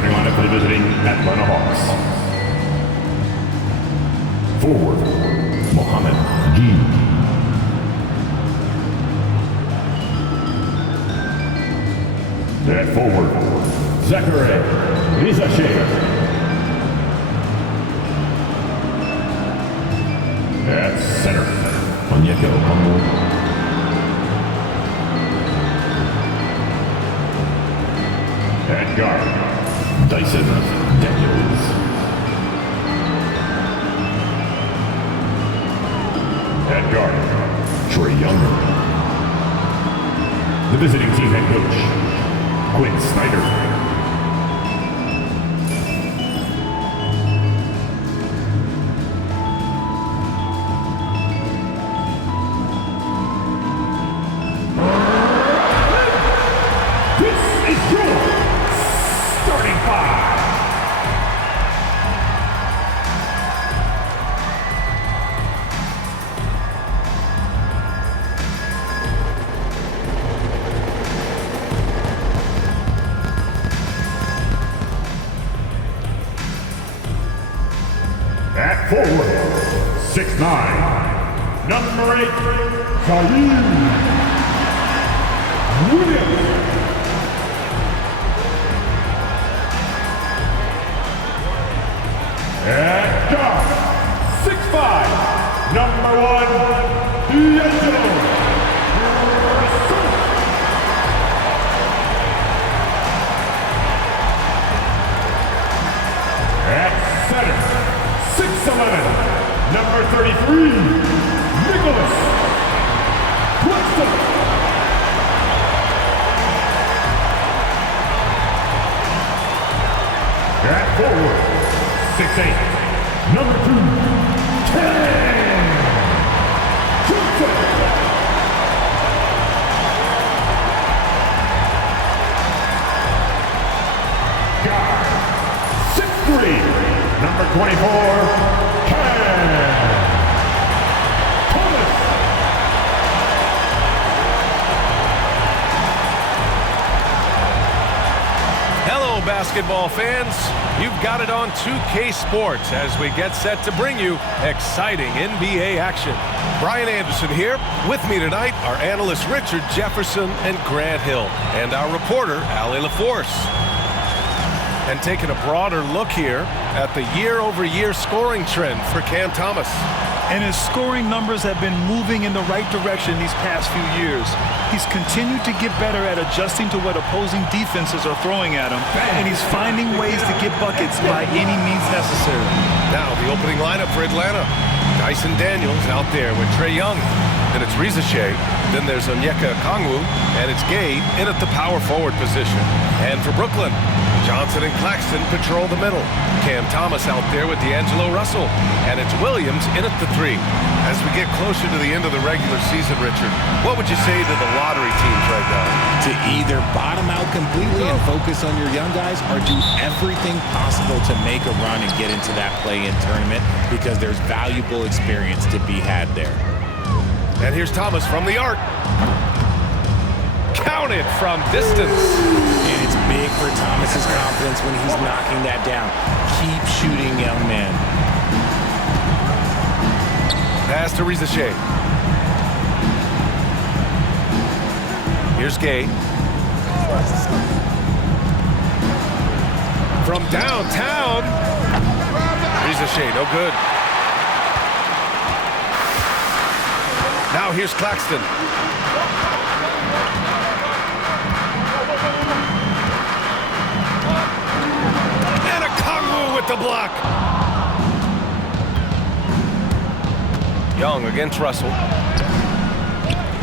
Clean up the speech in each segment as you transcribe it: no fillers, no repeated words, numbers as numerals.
starting lineup for the visiting Atlanta Hawks. Forward, Mohamed Gee. At forward, Zaccharie, Risacher. At center, at guard, Dyson Daniels. At guard, Trae Young. The visiting team head coach, Quinn Snyder. This is your starting five. At forward, 6'9", number 8, Ziaire. At guard, 6'5", number 1, Ziaire. At center, 6'11", number 33, Nicholas Claxton. At forward, 6'8", number 2, Ken Johnson. Guard, 6'3", number 24, Thomas. Hello, basketball fans. You've got it on 2K Sports as we get set to bring you exciting NBA action. Brian Anderson here. With me tonight are analysts Richard Jefferson and Grant Hill, and our reporter, Allie LaForce. And taking a broader look here at the year-over-year scoring trend for Cam Thomas. And his scoring numbers have been moving in the right direction these past few years. He's continued to get better at adjusting to what opposing defenses are throwing at him, and he's finding ways to get buckets by any means necessary. Now the opening lineup for Atlanta. Dyson Daniels out there with Trae Young. Then it's Risacher. Then there's Onyeka Okongwu, and it's Gay in at the power forward position. And for Brooklyn, Johnson and Claxton patrol the middle. Cam Thomas out there with D'Angelo Russell. And it's Williams in at the 3. As we get closer to the end of the regular season, Richard, what would you say to the lottery teams right now? To either bottom out completely and focus on your young guys, or do everything possible to make a run and get into that play-in tournament, because there's valuable experience to be had there. And here's Thomas from the arc. Counted from distance. And it's big for Thomas's confidence when he's knocking that down. Keep shooting, young man. Pass to Risacher. Here's Gay. From downtown. Risacher, no good. Now here's Claxton. And Okongwu with the block. Young against Russell.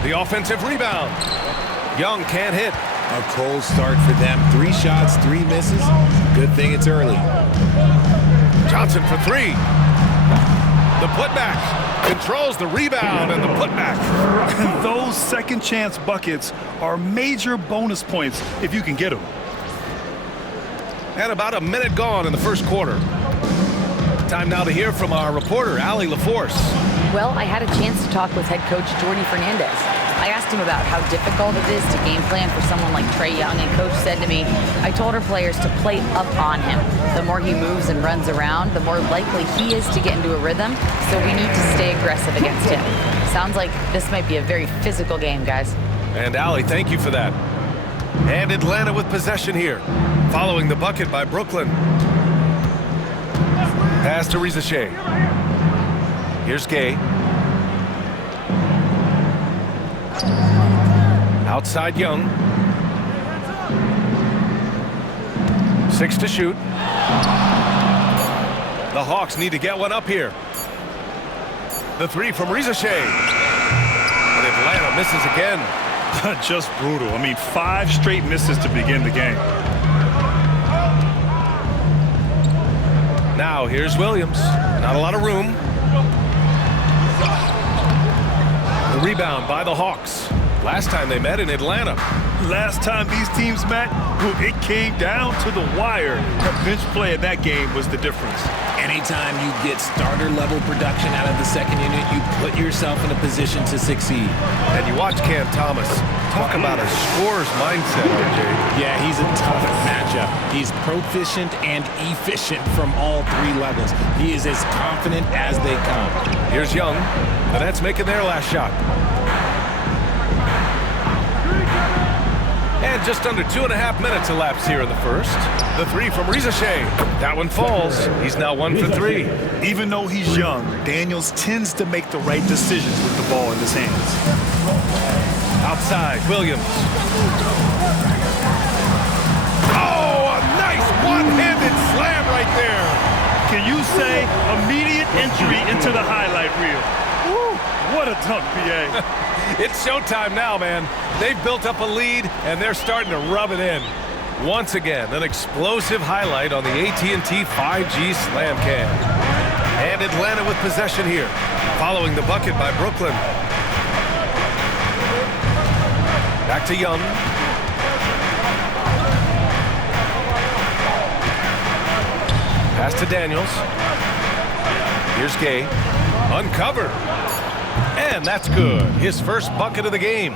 The offensive rebound. Young can't hit. A cold start for them. 3 shots, 3 misses. Good thing it's early. Johnson for 3. The putback. Controls the rebound and the putback. Those second chance buckets are major bonus points if you can get them. And about a minute gone in the first quarter. Time now to hear from our reporter, Allie LaForce. Well, I had a chance to talk with head coach Jordi Fernandez. I asked him about how difficult it is to game plan for someone like Trae Young, and Coach said to me, I told our players to play up on him. The more he moves and runs around, the more likely he is to get into a rhythm, so we need to stay aggressive against him. Sounds like this might be a very physical game, guys. And Allie, thank you for that. And Atlanta with possession here, following the bucket by Brooklyn. Pass to Risacher. Here's Gay. Outside Young. 6 to shoot. The Hawks need to get one up here. The three from Risacher. And Atlanta misses again. Just brutal. I mean, 5 straight misses to begin the game. Now here's Williams. Not a lot of room. The rebound by the Hawks. Last time they met in Atlanta. Last time these teams met, it came down to the wire. The bench play in that game was the difference. Anytime you get starter-level production out of the second unit, you put yourself in a position to succeed. And you watch Cam Thomas. Talk about a scorer's mindset, RJ. Yeah, he's a tough matchup. He's proficient and efficient from all 3 levels. He is as confident as they come. Here's Young. The Nets making their last shot. And just under 2.5 minutes elapsed here in the first. The three from Risacher. That one falls. He's now 1 for 3. Even though he's young, Daniels tends to make the right decisions with the ball in his hands. Outside, Williams. Oh, a nice one-handed slam right there. Can you say immediate entry into the highlight reel? Woo, what a dunk, BA. It's showtime now, man. They've built up a lead, and they're starting to rub it in. Once again, an explosive highlight on the AT&T 5G Slam Cam. And Atlanta with possession here, following the bucket by Brooklyn. Back to Young. Pass to Daniels. Here's Gay. Uncovered. And that's good. His first bucket of the game.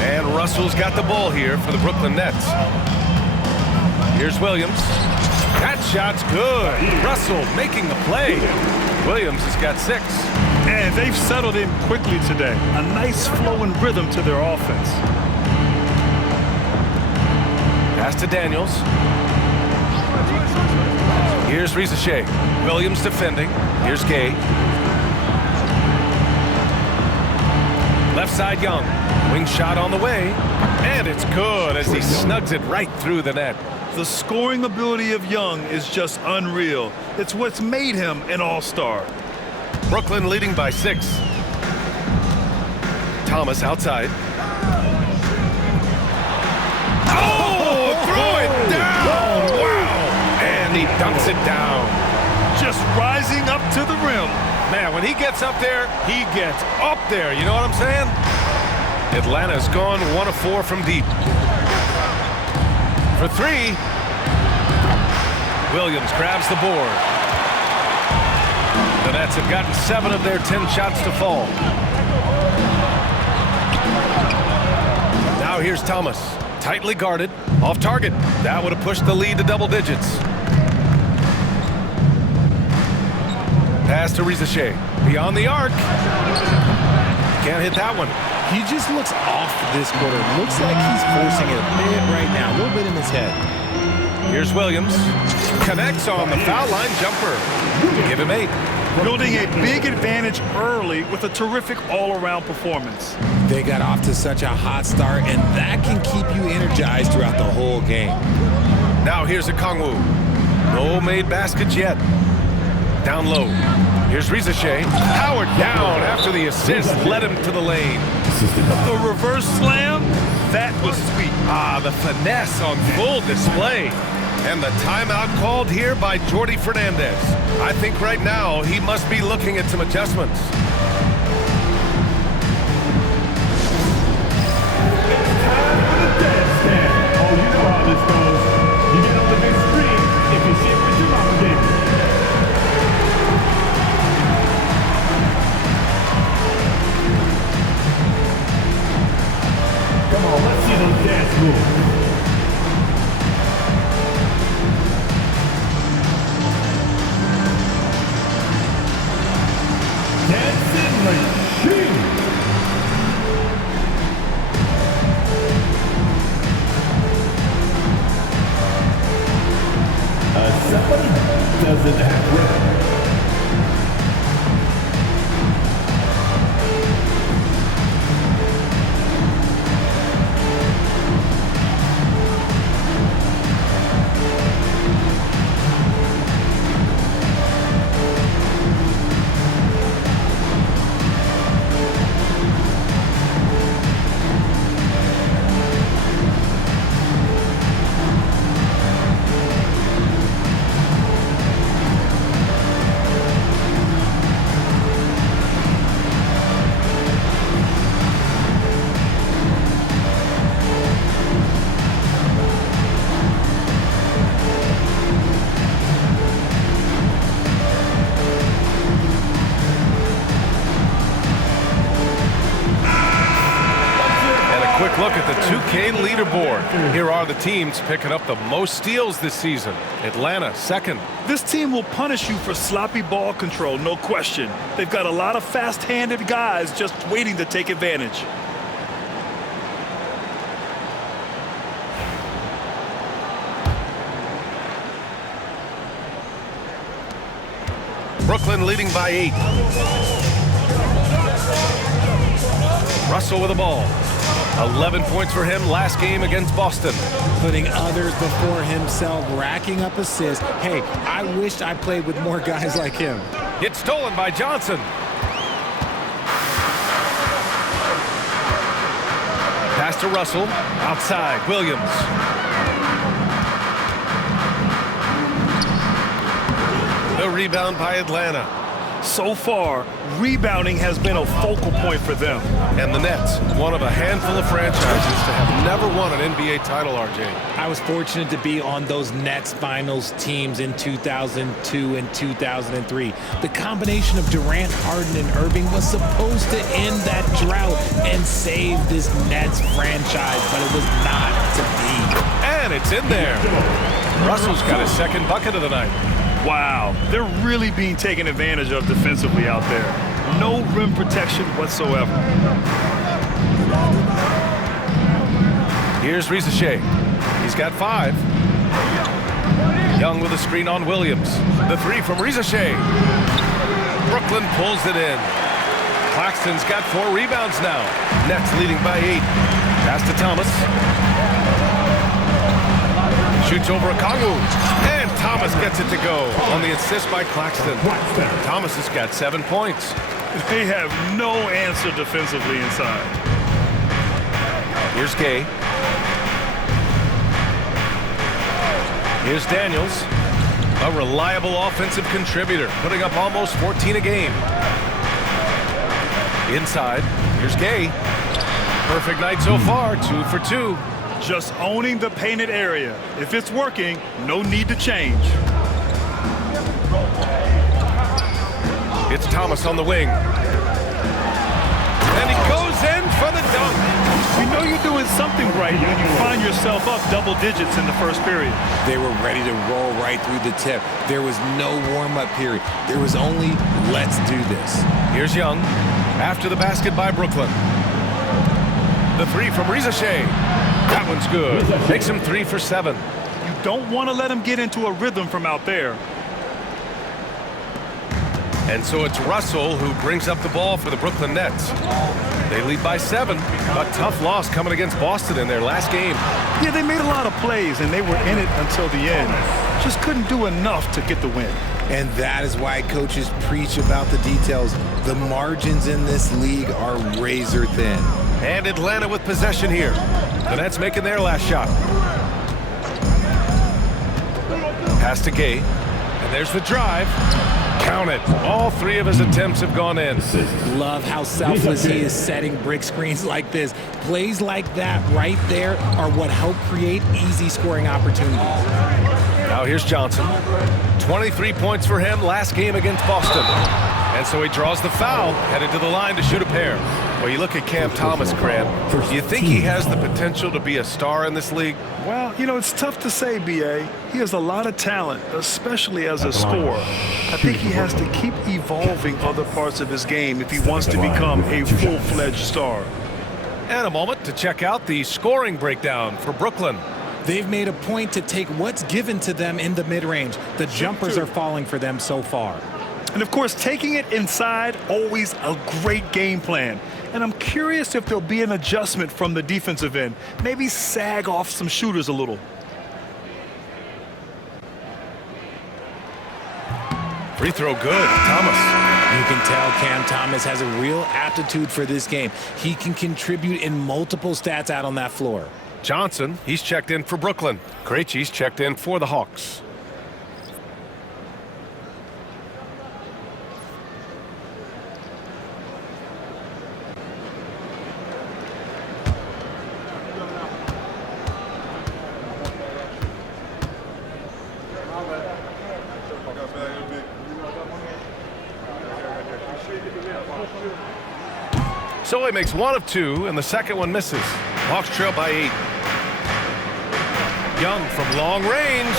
And Russell's got the ball here for the Brooklyn Nets. Here's Williams. That shot's good. Russell making the play. Williams has got 6. And they've settled in quickly today. A nice flow and rhythm to their offense. Pass to Daniels. Here's Risacher. Williams defending. Here's Gay. Left side Young. Wing shot on the way. And it's good as he snugs it right through the net. The scoring ability of Young is just unreal. It's what's made him an all-star. Brooklyn leading by 6. Thomas outside. Oh, throw it down! Wow! And he dunks it down. Just rising up to the rim. Man, when he gets up there, he gets up there. You know what I'm saying? Atlanta's gone 1 of 4 from deep. For 3. Williams grabs the board. The Nets have gotten 7 of their 10 shots to fall. Now here's Thomas. Tightly guarded. Off target. That would have pushed the lead to double digits. Pass to Risacher. Beyond the arc. Can't hit that one. He just looks off this quarter. Looks like he's forcing it a bit right now. A little bit in his head. Here's Williams. Connects on the foul line jumper. Give him 8. Building a big advantage early with a terrific all-around performance. They got off to such a hot start, and that can keep you energized throughout the whole game. Now here's a Kongwu. No made baskets yet. Down low. Here's Risacher. Powered down after the assist led him to the lane. The reverse slam, that was sweet. Ah, the finesse on full display. And the timeout called here by Jordi Fernandez. I think right now he must be looking at some adjustments. Oh, you know how this goes. You get on the big screen if you see it with your mama game. Dancing machine. Somebody doesn't have rhythm. Quick look at the 2K leaderboard. Here are the teams picking up the most steals this season. Atlanta, second. This team will punish you for sloppy ball control, no question. They've got a lot of fast-handed guys just waiting to take advantage. Brooklyn leading by 8. Russell with the ball. 11 points for him last game against Boston. Putting others before himself, racking up assists. Hey, I wished I played with more guys like him. It's stolen by Johnson. Pass to Russell. Outside, Williams. The rebound by Atlanta. So far, rebounding has been a focal point for them. And the Nets, one of a handful of franchises to have never won an NBA title, RJ. I was fortunate to be on those Nets finals teams in 2002 and 2003. The combination of Durant, Harden, and Irving was supposed to end that drought and save this Nets franchise, but it was not to be. And it's in there. Russell's got his second bucket of the night. Wow, they're really being taken advantage of defensively out there. No rim protection whatsoever. Here's Risacher. He's got 5. Young with a screen on Williams. The 3 from Risacher. Brooklyn pulls it in. Claxton's got 4 rebounds now. Nets leading by 8. Pass to Thomas. Shoots over a Kongu. And Thomas gets it to go on the assist by Claxton. Thomas has got 7 points. They have no answer defensively inside. Here's Gay. Here's Daniels. A reliable offensive contributor, putting up almost 14 a game. Inside, here's Gay. Perfect night so far, 2 for 2. Just owning the painted area. If it's working, no need to change. It's Thomas on the wing. And he goes in for the dunk. You know you're doing something right when you find yourself up double digits in the first period. They were ready to roll right through the tip. There was no warm-up period. There was only, let's do this. Here's Young. After the basket by Brooklyn. The 3 from Risacher. That one's good. Makes him 3 for 7. You don't want to let him get into a rhythm from out there. And so it's Russell who brings up the ball for the Brooklyn Nets. They lead by 7. A tough loss coming against Boston in their last game. Yeah, they made a lot of plays, and they were in it until the end. Just couldn't do enough to get the win. And that is why coaches preach about the details. The margins in this league are razor thin. And Atlanta with possession here. The Nets making their last shot. Pass to Gay. And there's the drive. Count it. All 3 of his attempts have gone in. Love how selfless he is setting brick screens like this. Plays like that right there are what help create easy scoring opportunities. Now here's Johnson. 23 points for him last game against Boston. And so he draws the foul, headed to the line to shoot a pair. Well, you look at Cam Thomas, Grant. Do you think he has the potential to be a star in this league? Well, you know, it's tough to say, B.A. He has a lot of talent, especially as a scorer. I think he has to keep evolving other parts of his game if he wants to become a full-fledged star. And a moment to check out the scoring breakdown for Brooklyn. They've made a point to take what's given to them in the mid-range. The jumpers are falling for them so far. And, of course, taking it inside, always a great game plan. And I'm curious if there'll be an adjustment from the defensive end. Maybe sag off some shooters a little. Free throw good, Thomas. You can tell Cam Thomas has a real aptitude for this game. He can contribute in multiple stats out on that floor. Johnson, he's checked in for Brooklyn. Krejci's checked in for the Hawks. So he makes one of two, and the second one misses. Hawks trail by 8. Young from long range,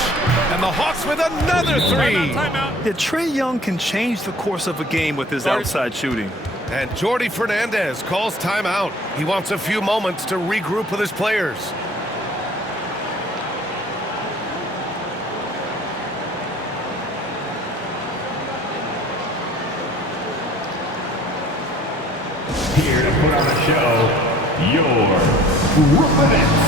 and the Hawks with another three. Yeah, Trae Young can change the course of a game with his outside shooting. And Jordi Fernandez calls timeout. He wants a few moments to regroup with his players. Here to put on the show, your Brooklyn Nets.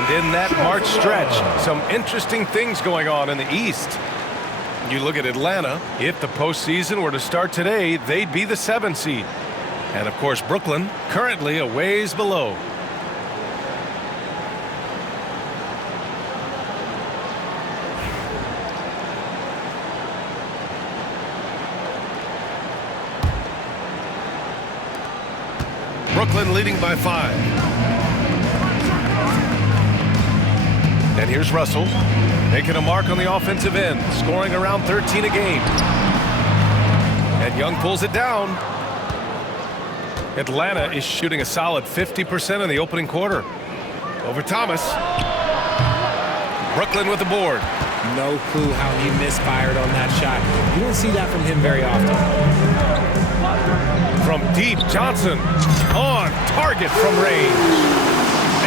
And in that March stretch, some interesting things going on in the East. You look at Atlanta, if the postseason were to start today, they'd be the 7 seed. And of course, Brooklyn, currently a ways below. Brooklyn leading by 5. And here's Russell, making a mark on the offensive end, scoring around 13 a game. And Young pulls it down. Atlanta is shooting a solid 50% in the opening quarter. Over Thomas. Brooklyn with the board. No clue how he misfired on that shot. You don't see that from him very often. From deep, Johnson on target from range.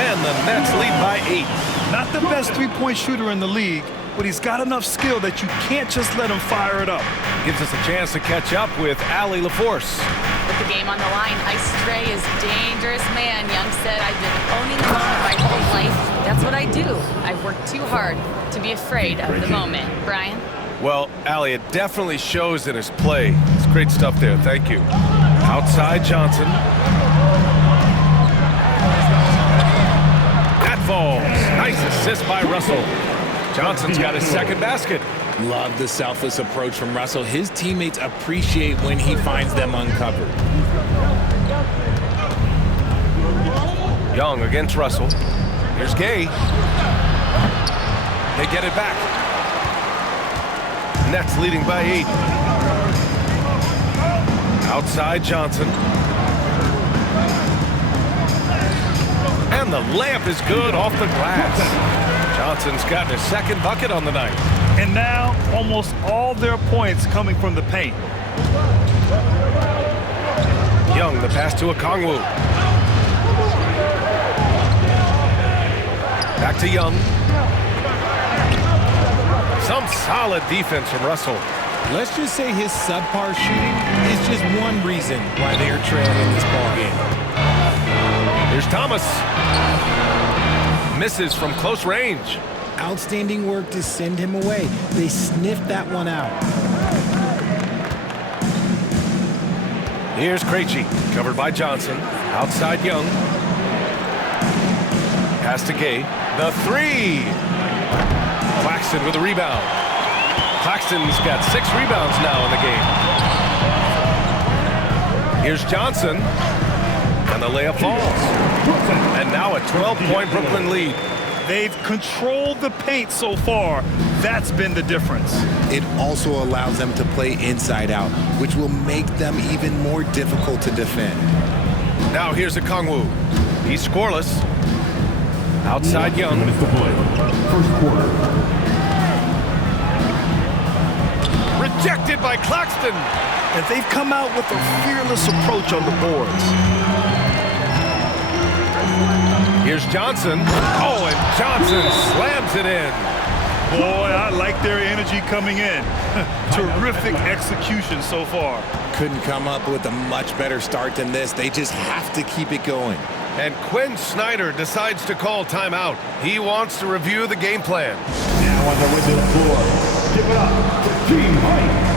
And the Nets lead by 8. Not the best three-point shooter in the league, but he's got enough skill that you can't just let him fire it up. Gives us a chance to catch up with Allie LaForce. With the game on the line, Ice Trae is dangerous man. Young said, I've been owning the moment my whole life. That's what I do. I've worked too hard to be afraid of the moment. Brian? Well, Allie, it definitely shows in his play. It's great stuff there. Thank you. Outside Johnson. That falls. Nice assist by Russell. Johnson's got his second basket. Love the selfless approach from Russell. His teammates appreciate when he finds them uncovered. Young against Russell. Here's Gay. They get it back. Nets leading by 8. Outside Johnson. And the layup is good off the glass. Johnson's gotten his second bucket on the night. And now almost all their points coming from the paint. Young, the pass to Okongwu. Back to Young. Some solid defense from Russell. Let's just say his subpar shooting is just one reason why they are trailing in this ballgame. Here's Thomas. Misses from close range. Outstanding work to send him away. They sniffed that one out. Here's Krejci, covered by Johnson. Outside Young. Pass to Gay. The 3. Claxton with a rebound. Claxton's got 6 rebounds now in the game. Here's Johnson. And the layup falls. And now a 12-point Brooklyn lead. They've controlled the paint so far. That's been the difference. It also allows them to play inside out, which will make them even more difficult to defend. Now here's Okongwu. He's scoreless. Outside Young. Minutes to play. First quarter. Rejected by Claxton. And they've come out with a fearless approach on the boards. Here's Johnson. Oh, and Johnson slams it in. Boy, I like their energy coming in. Terrific execution so far. Couldn't come up with a much better start than this. They just have to keep it going. And Quinn Snyder decides to call timeout. He wants to review the game plan. Now on the way to the floor. Give it up for Team Height.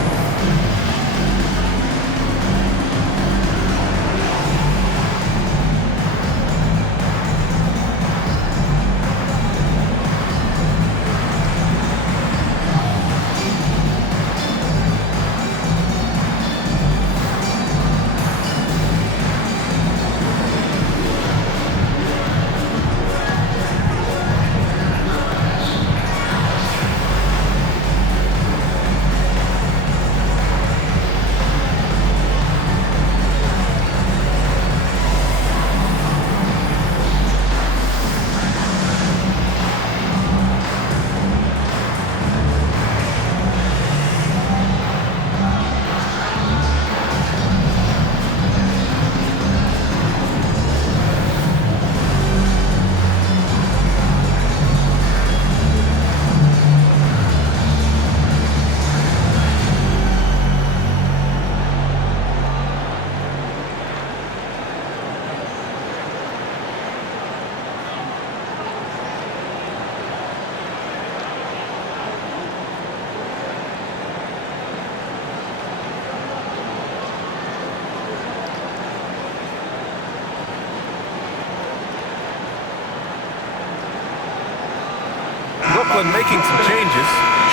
Brooklyn making some changes.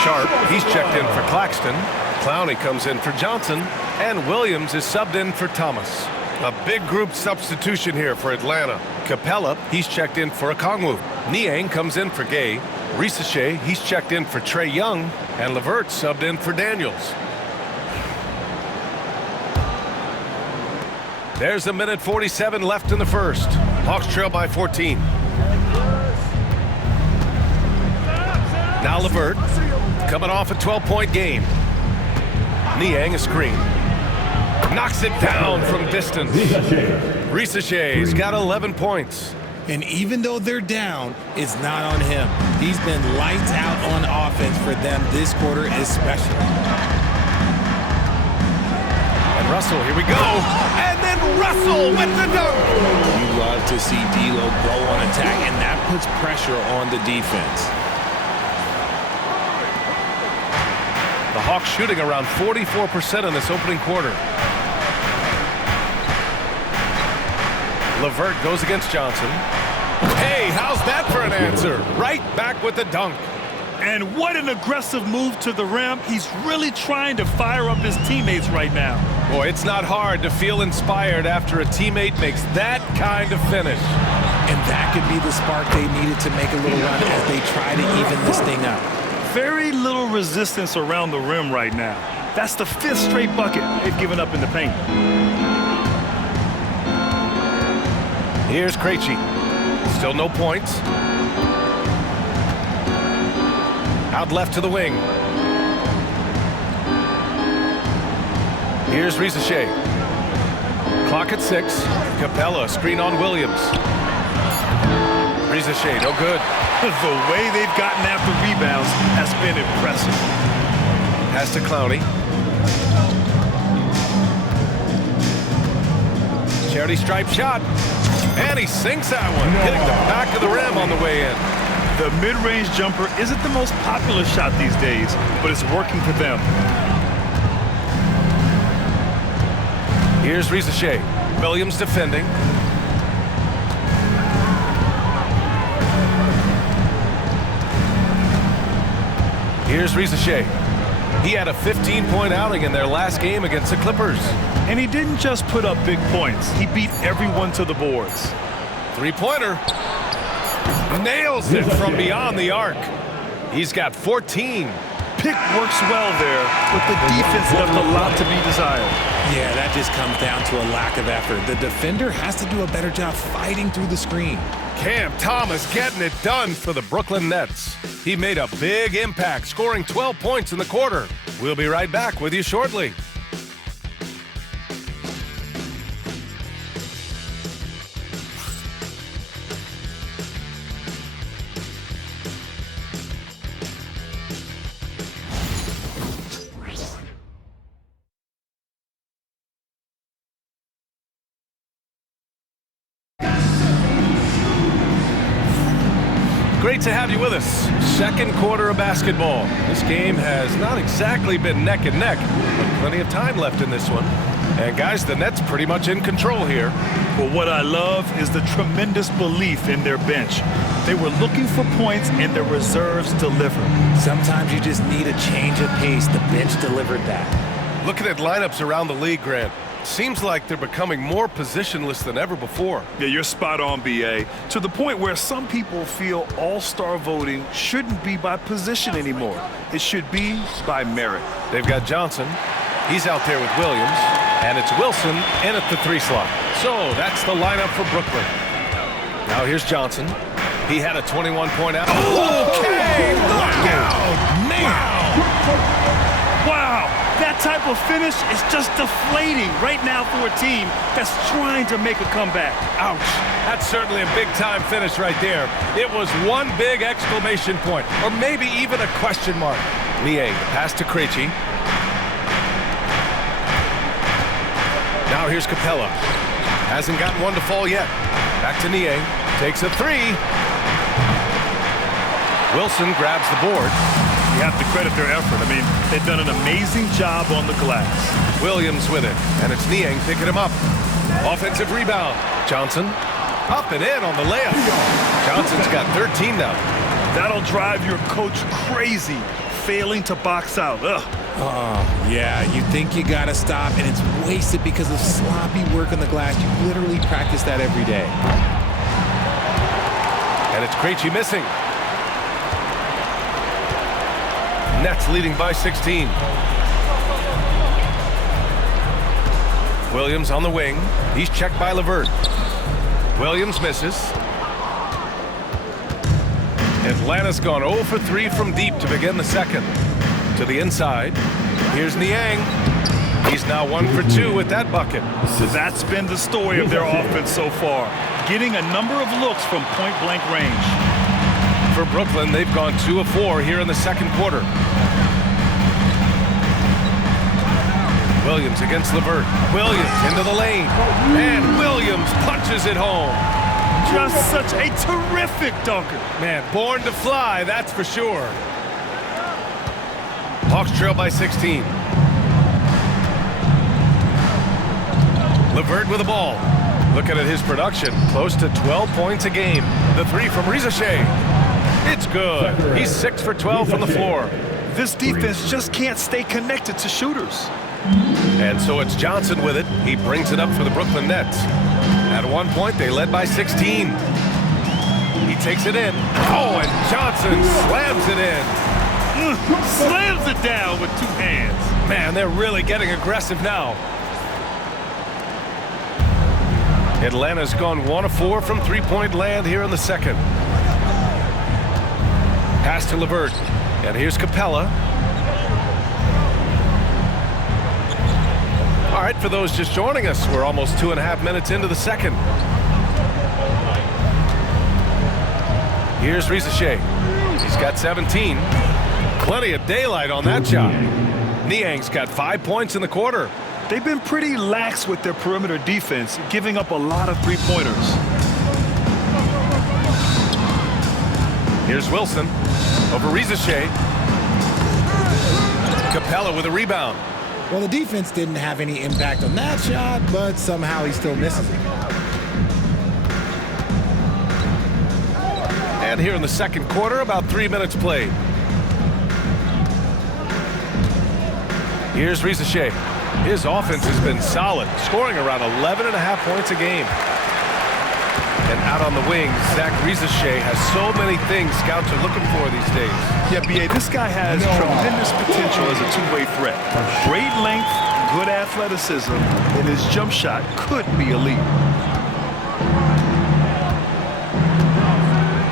Sharp, he's checked in for Claxton. Clowney comes in for Johnson. And Williams is subbed in for Thomas. A big group substitution here for Atlanta. Capella, he's checked in for Okongwu. Niang comes in for Gay. Risacher, he's checked in for Trey Young. And LeVert subbed in for Daniels. There's a minute 47 left in the first. Hawks trail by 14. Now LeVert, coming off a 12-point game. Niang a screen. Knocks it down from distance. Risacher's got 11 points. And even though they're down, it's not on him. He's been lights out on offense for them this quarter especially. And Russell, here we go. And then Russell with the dunk. You love to see D'Lo go on attack, and that puts pressure on the defense. The Hawks shooting around 44% in this opening quarter. LeVert goes against Johnson. Hey, how's that for an answer? Right back with the dunk. And what an aggressive move to the rim. He's really trying to fire up his teammates right now. Boy, it's not hard to feel inspired after a teammate makes that kind of finish. And that could be the spark they needed to make a little run as they try to even this thing up. Very little resistance around the rim right now. That's the 5th straight bucket they've given up in the paint. Here's Krejci. Still no points. Out left to the wing. Here's Risacher. Clock at 6. Capella, screen on Williams. Risacher, no good. The way they've gotten after rebounds has been impressive. Pass to Clowney. Charity stripe shot. And he sinks that one, hitting the back of the rim on the way in. The mid-range jumper isn't the most popular shot these days, but it's working for them. Here's Risacher. Williams defending. Here's Risacher. He had a 15-point outing in their last game against the Clippers. And he didn't just put up big points. He beat everyone to the boards. Three-pointer. Nails it from beyond the arc. He's got 14. Pick works well there, but the defense left a lot to be desired. Yeah, that just comes down to a lack of effort. The defender has to do a better job fighting through the screen. Cam Thomas getting it done for the Brooklyn Nets. He made a big impact, scoring 12 points in the quarter. We'll be right back with you shortly. Great to have you with us. Second quarter of basketball. This game has not exactly been neck and neck, but plenty of time left in this one. And guys, the Nets pretty much in control here. But what I love is the tremendous belief in their bench. They were looking for points and their reserves delivered. Sometimes you just need a change of pace. The bench delivered that. Looking at lineups around the league, Grant, seems like they're becoming more positionless than ever before. Yeah, you're spot on, B.A. To the point where some people feel all-star voting shouldn't be by position anymore. It should be by merit. They've got Johnson. He's out there with Williams. And it's Wilson in at the 3 slot. So that's the lineup for Brooklyn. Now here's Johnson. He had a 21-point out. Okay, knockout! Man! Wow! That type of finish is just deflating right now for a team that's trying to make a comeback. Ouch. That's certainly a big-time finish right there. It was one big exclamation point, or maybe even a question mark. Ziaire, pass to Krejci. Now here's Capella. Hasn't gotten one to fall yet. Back to Ziaire. Takes a 3. Wilson grabs the board. You have to credit their effort. I mean, they've done an amazing job on the glass. Williams with it, and it's Niang picking him up. Offensive rebound. Johnson up and in on the layup. Johnson's got 13 now. That'll drive your coach crazy, failing to box out. Ugh. Yeah, you think you gotta stop, and it's wasted because of sloppy work on the glass. You literally practice that every day. And it's Krejci missing. Nets leading by 16. Williams on the wing. He's checked by LeVert. Williams misses. Atlanta's gone 0 for 3 from deep to begin the second. To the inside. Here's Niang. He's now 1 for 2 with that bucket. That's been the story of their offense so far, getting a number of looks from point-blank range. For Brooklyn, they've gone 2 of 4 here in the second quarter. Williams against LeVert. Williams into the lane. And Williams punches it home. Just such a terrific dunker. Man, born to fly, that's for sure. Hawks trail by 16. LeVert with the ball. Looking at his production, close to 12 points a game. The 3 from Risacher. It's good. He's 6 for 12 from the floor. This defense just can't stay connected to shooters. And so it's Johnson with it. He brings it up for the Brooklyn Nets. At one point, they led by 16. takes it in. Oh, and Johnson slams it in. Slams it down with 2 hands. Man, they're really getting aggressive now. Atlanta's gone 1 of 4 from three-point land here in the second. Pass to LeVert. And here's Capella. All right, for those just joining us, we're almost 2.5 minutes into the second. Here's Risacher. He's got 17. Plenty of daylight on that shot. Niang's got 5 points in the quarter. They've been pretty lax with their perimeter defense, giving up a lot of three-pointers. Here's Wilson over Risacher. Capella with a rebound. Well, the defense didn't have any impact on that shot, but somehow he still misses it. And here in the second quarter, about 3 minutes played. Here's Risacher. His offense has been solid, scoring around 11.5 points a game. And out on the wing, Risacher has so many things scouts are looking for these days. Yeah, B.A., this guy has tremendous potential as a two-way threat. Great length, good athleticism, and his jump shot could be elite.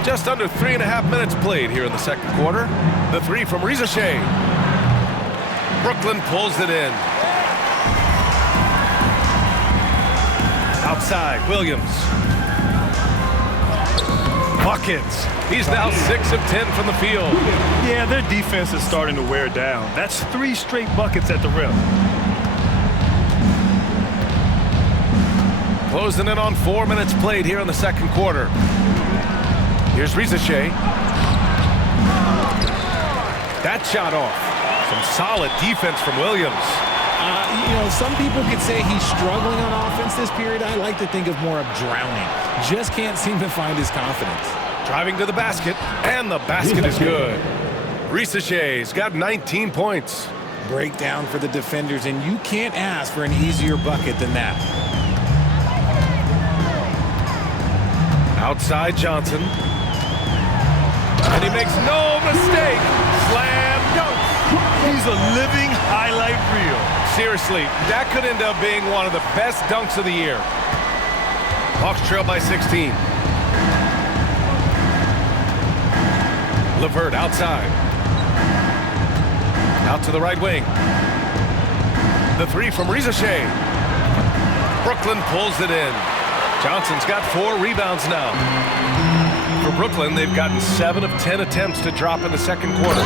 Just under 3.5 minutes played here in the second quarter. The three from Risacher. Brooklyn pulls it in. Outside, Williams. Buckets. He's now 6 of 10 from the field. Yeah, their defense is starting to wear down. That's 3 straight buckets at the rim. Closing in on 4 minutes played here in the second quarter. Here's Risacher. That shot off. Some solid defense from Williams. You know, some people could say he's struggling on offense this period. I like to think of more of drowning. Just can't seem to find his confidence. Driving to the basket, and the basket is good. Risacher's got 19 points. Breakdown for the defenders, and you can't ask for an easier bucket than that. Outside Johnson. And he makes no mistake. Slam dunk. He's a living highlight reel. Seriously, that could end up being one of the best dunks of the year. Hawks trail by 16. LeVert outside. Out to the right wing. The three from Risacher. Brooklyn pulls it in. Johnson's got 4 rebounds now. For Brooklyn, they've gotten 7 of 10 attempts to drop in the second quarter.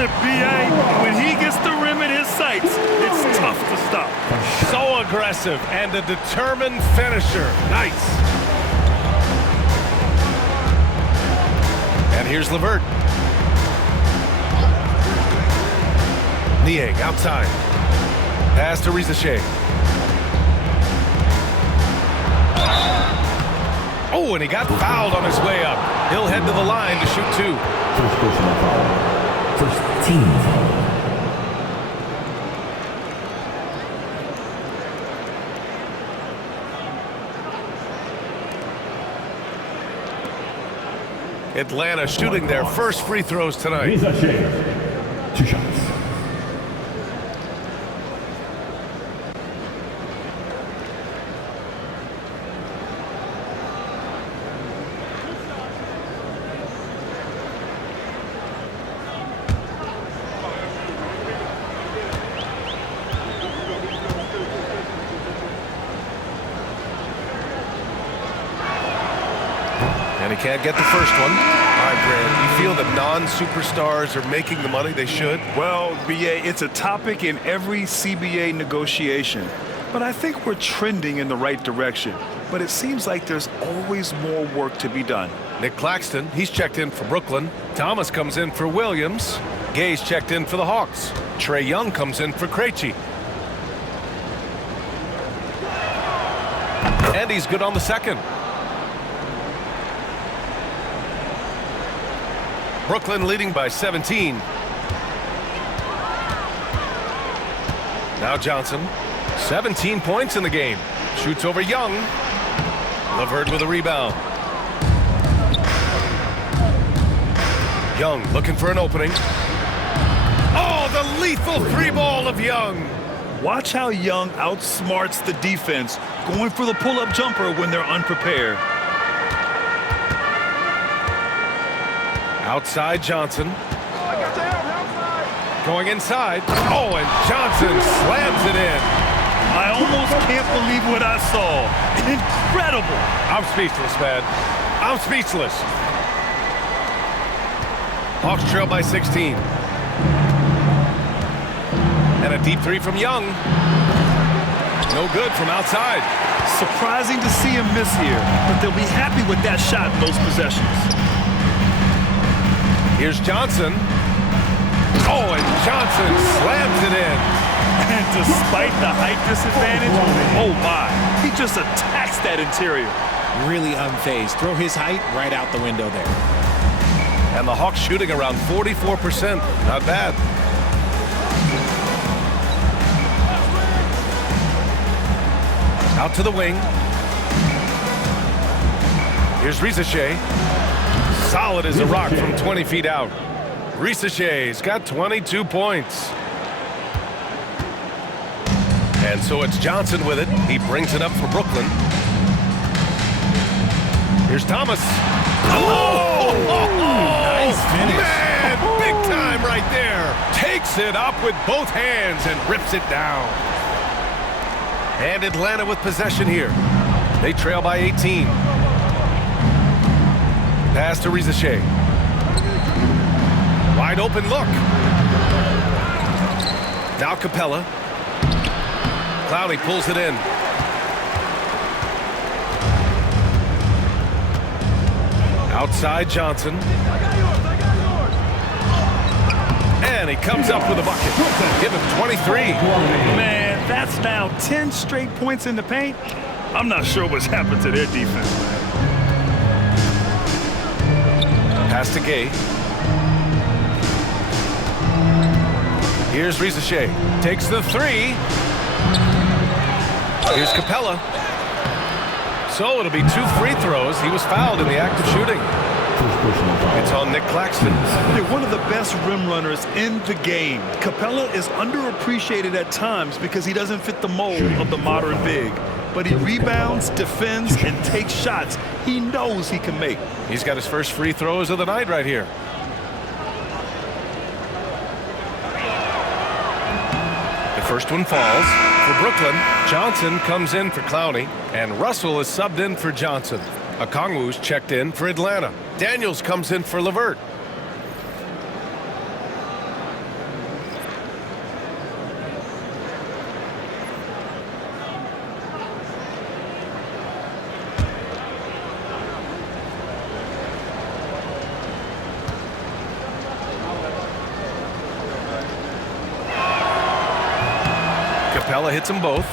The B.A., when he gets the rim in his sights, it's tough to stop. So aggressive and a determined finisher. Nice. And here's LeVert. Niang outside. Pass to Risacher. Oh, and he got fouled on his way up. He'll head to the line to shoot 2. First personal foul. First team foul. Atlanta shooting their first free throws tonight. Risacher. 2 shots. And he can't get the first one. All right, Brad, you feel that non-superstars are making the money they should? Well, B.A., it's a topic in every CBA negotiation. But I think we're trending in the right direction. But it seems like there's always more work to be done. Nick Claxton, he's checked in for Brooklyn. Thomas comes in for Williams. Gay's checked in for the Hawks. Trae Young comes in for Krejci. And he's good on the second. Brooklyn leading by 17. Now Johnson. 17 points in the game. Shoots over Young. LeVert with a rebound. Young looking for an opening. Oh, the lethal three ball of Young. Watch how Young outsmarts the defense, going for the pull-up jumper when they're unprepared. Outside Johnson. Going inside. Oh, and Johnson slams it in. I almost can't believe what I saw. Incredible. I'm speechless, man. I'm speechless. Hawks trail by 16. And a deep three from Young. No good from outside. Surprising to see him miss here, but they'll be happy with that shot in those possessions. Here's Johnson. Oh, and Johnson slams it in. And despite the height disadvantage, oh my, he just attacks that interior. Really unfazed. Throw his height right out the window there. And the Hawks shooting around 44%. Not bad. Out to the wing. Here's Risacher. Solid as a rock from 20 feet out. Risacher's got 22 points. And so it's Johnson with it. He brings it up for Brooklyn. Here's Thomas. Oh! Nice finish. Man, big time right there. Takes it up with both hands and rips it down. And Atlanta with possession here. They trail by 18. Pass to Risacher. Wide open look. Now Capella. Clowney pulls it in. Outside Johnson. And he comes up with a bucket. Give him 23. Man, that's now 10 straight points in the paint. I'm not sure what's happened to their defense, man. Pass to Gay. Here's Risacher. Takes the three. Here's Capella. So it'll be 2 free throws. He was fouled in the act of shooting. It's on Nick Claxton. They're one of the best rim runners in the game. Capella is underappreciated at times because he doesn't fit the mold of the modern big. But he rebounds, defends, and takes shots he knows he can make. He's got his first free throws of the night right here. The first one falls. For Brooklyn, Johnson comes in for Clowney, and Russell is subbed in for Johnson. Okongwu's checked in for Atlanta. Daniels comes in for LeVert. Capella hits them both.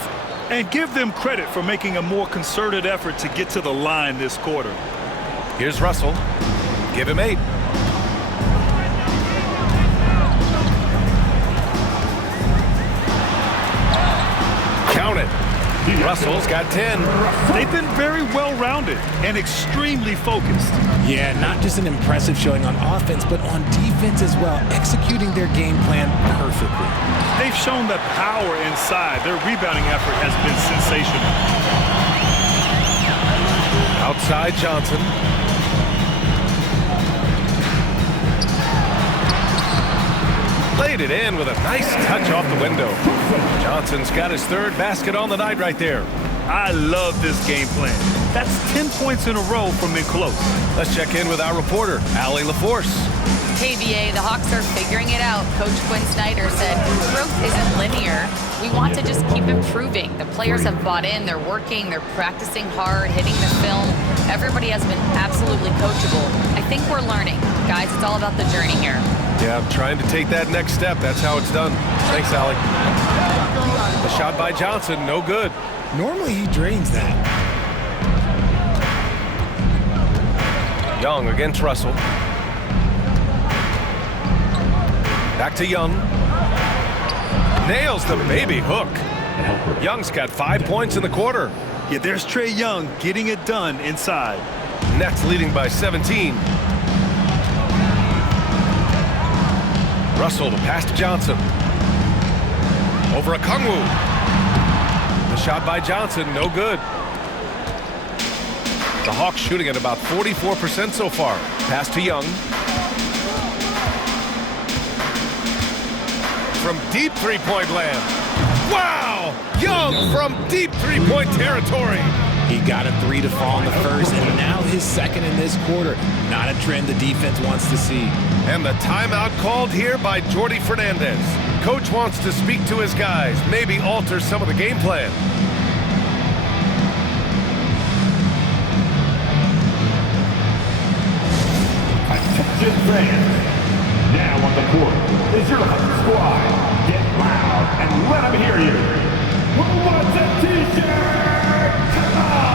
And give them credit for making a more concerted effort to get to the line this quarter. Here's Russell. Give him 8. Count it. Russell's got 10. They've been very well-rounded and extremely focused. Yeah, not just an impressive showing on offense, but on defense as well, executing their game plan perfectly. They've shown the power inside. Their rebounding effort has been sensational. Outside Johnson. Laid it in with a nice touch off the window. Johnson's got his 3rd basket on the night right there. I love this game plan. That's 10 points in a row from in close. Let's check in with our reporter, Allie LaForce. Hey, VA, the Hawks are figuring it out. Coach Quinn Snyder said growth isn't linear. We want to just keep improving. The players have bought in. They're working. They're practicing hard, hitting the film. Everybody has been absolutely coachable. I think we're learning. Guys, it's all about the journey here. Yeah, I'm trying to take that next step. That's how it's done. Thanks, Allie. The shot by Johnson, no good. Normally he drains that. Young against Russell. Back to Young. Nails the baby hook. Young's got 5 points in the quarter. Yeah, there's Trae Young getting it done inside. Nets leading by 17. Russell to pass to Johnson. Over a Kongwu. The shot by Johnson, no good. The Hawks shooting at about 44% so far. Pass to Young. From deep three-point land. Wow! Young from deep three-point territory. He got a 3 to fall in the first, and now his second in this quarter. Not a trend the defense wants to see. And the timeout called here by Jordi Fernandez. Coach wants to speak to his guys, maybe alter some of the game plan. Attention fans. Now on the court is your home squad. Get loud and let them hear you. Who wants a t-shirt? Come on!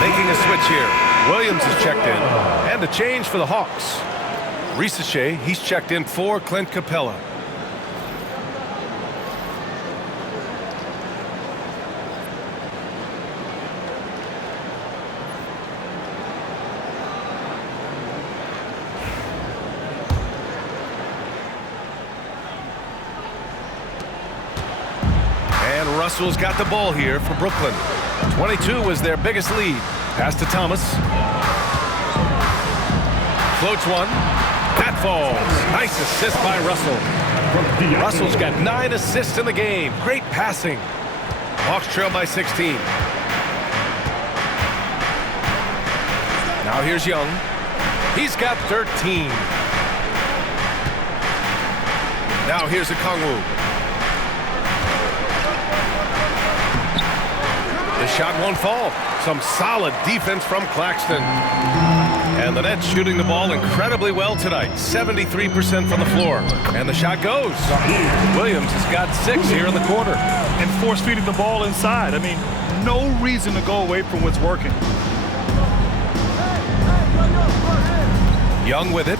Making a switch here. Williams is checked in. And a change for the Hawks. Risacher, he's checked in for Clint Capella. And Russell's got the ball here for Brooklyn. 22 was their biggest lead. Pass to Thomas. Floats one. That falls. Nice assist by Russell. Russell's got 9 assists in the game. Great passing. Hawks trail by 16. Now here's Young. He's got 13. Now here's a Kongwu. The shot won't fall. Some solid defense from Claxton. And the Nets shooting the ball incredibly well tonight. 73% from the floor. And the shot goes. Williams has got 6 here in the quarter. And force feeding the ball inside. I mean, no reason to go away from what's working. Young with it.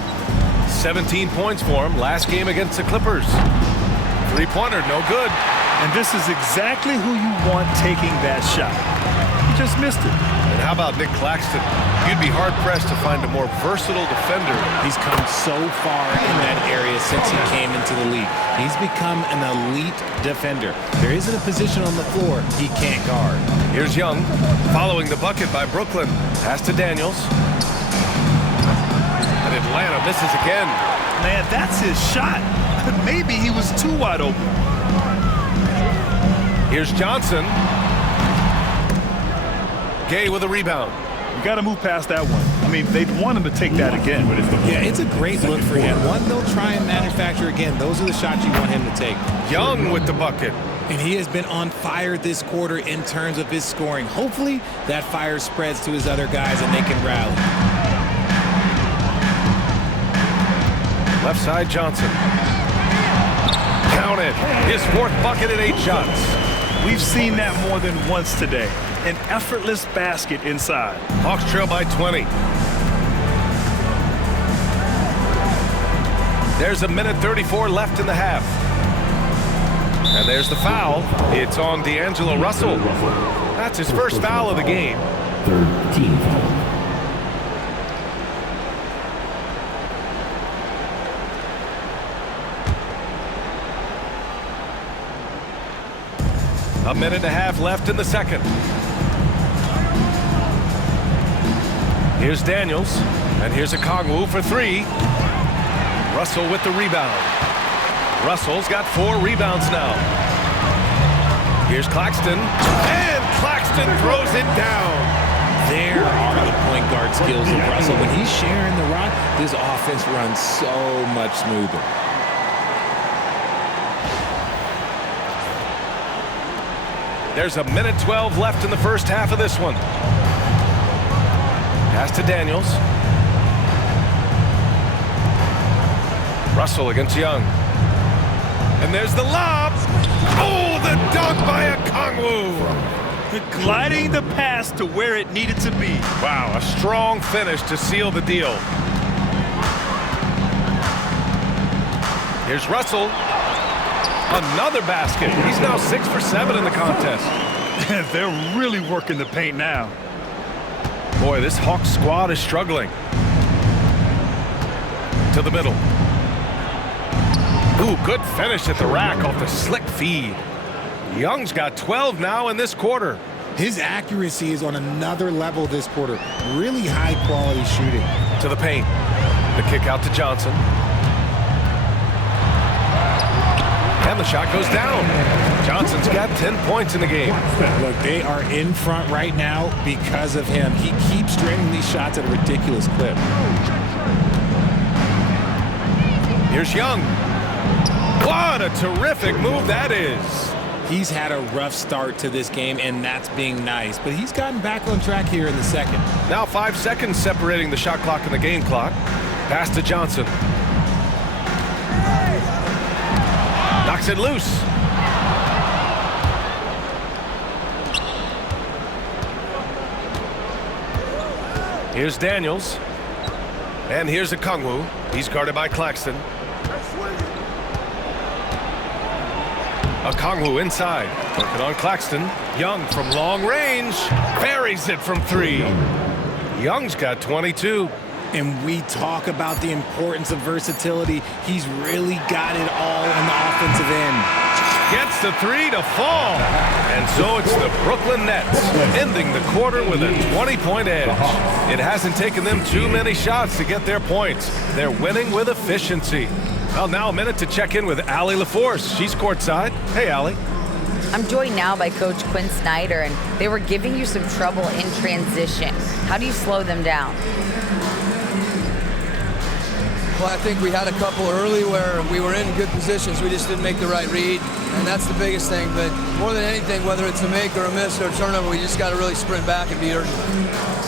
17 points for him last game against the Clippers. Three-pointer, no good. And this is exactly who you want taking that shot. He just missed it. And how about Nick Claxton? You'd be hard-pressed to find a more versatile defender. He's come so far in that area since he came into the league. He's become an elite defender. There isn't a position on the floor he can't guard. Here's Young, following the bucket by Brooklyn. Pass to Daniels. And Atlanta misses again. Man, that's his shot. Maybe he was too wide open. Here's Johnson. Gay with a rebound. You got to move past that one. I mean, they'd want him to take that again. Yeah, it's a great look for him. One they'll try and manufacture again. Those are the shots you want him to take. Young with the bucket. And he has been on fire this quarter in terms of his scoring. Hopefully, that fire spreads to his other guys and they can rally. Left side, Johnson. Count it. His 4th bucket in 8 shots. We've seen that more than once today. An effortless basket inside. Hawks trail by 20. There's a minute 34 left in the half. And there's the foul. It's on D'Angelo Russell. That's his first foul of the game. 13 foul. A minute and a half left in the second. Here's Daniels, and here's a Kongwu for 3. Russell with the rebound. Russell's got 4 rebounds now. Here's Claxton, and Claxton throws it down. There are the point guard skills of Russell. When he's sharing the rock, this offense runs so much smoother. There's a minute 12 left in the first half of this one. Pass to Daniels. Russell against Young. And there's the lob. Oh, the dunk by a Kongwu. Gliding the pass to where it needed to be. Wow, a strong finish to seal the deal. Here's Russell. Another basket. He's now 6 for 7 in the contest. They're really working the paint now. Boy, this Hawks squad is struggling. To the middle. Ooh, good finish at the rack off the slick feed. Young's got 12 now in this quarter. His accuracy is on another level this quarter. Really high quality shooting. To the paint. The kick out to Johnson. And the shot goes down. Johnson's got 10 points in the game. Look, they are in front right now because of him. He keeps draining these shots at a ridiculous clip. Here's Young. What a terrific move that is. He's had a rough start to this game, and that's being nice. But he's gotten back on track here in the second. Now 5 seconds separating the shot clock and the game clock. Pass to Johnson. Knocks it loose. Here's Daniels. And here's a Kongwu. He's guarded by Claxton. A Kongwu inside. Working on Claxton. Young from long range. Buries it from 3. Young's got 22. And we talk about the importance of versatility. He's really got it all on the offensive end. Gets the 3 to fall. And so it's the Brooklyn Nets ending the quarter with a 20-point edge. It hasn't taken them too many shots to get their points. They're winning with efficiency. Well, now a minute to check in with Allie LaForce. She's courtside. Hey, Allie. I'm joined now by Coach Quinn Snyder, and they were giving you some trouble in transition. How do you slow them down? Well, I think we had a couple early where we were in good positions. We just didn't make the right read, and that's the biggest thing. But more than anything, whether it's a make or a miss or a turnover, we just got to really sprint back and be urgent.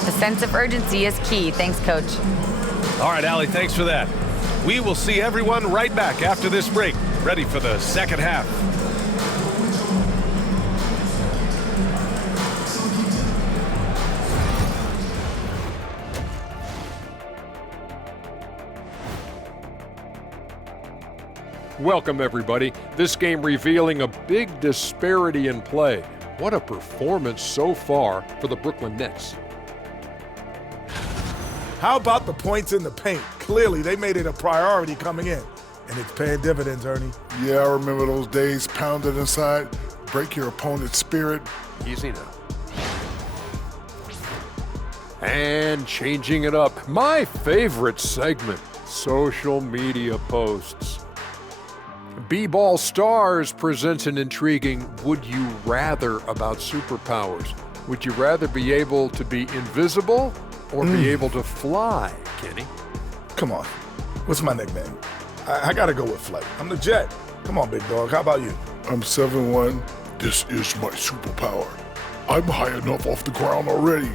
The sense of urgency is key. Thanks, Coach. All right, Allie, thanks for that. We will see everyone right back after this break, ready for the second half. Welcome, everybody. This game revealing a big disparity in play. What a performance so far for the Brooklyn Nets. How about the points in the paint? Clearly, they made it a priority coming in, and it's paying dividends, Ernie. Yeah, I remember those days pounded inside. Break your opponent's spirit. Easy now. And changing it up, my favorite segment, social media posts. B-Ball Stars presents an intriguing Would You Rather about superpowers. Would you rather be able to be invisible or be able to fly, Kenny? Come on. What's my nickname? I got to go with Flight. I'm the Jet. Come on, big dog. How about you? I'm 7'1". This is my superpower. I'm high enough off the ground already.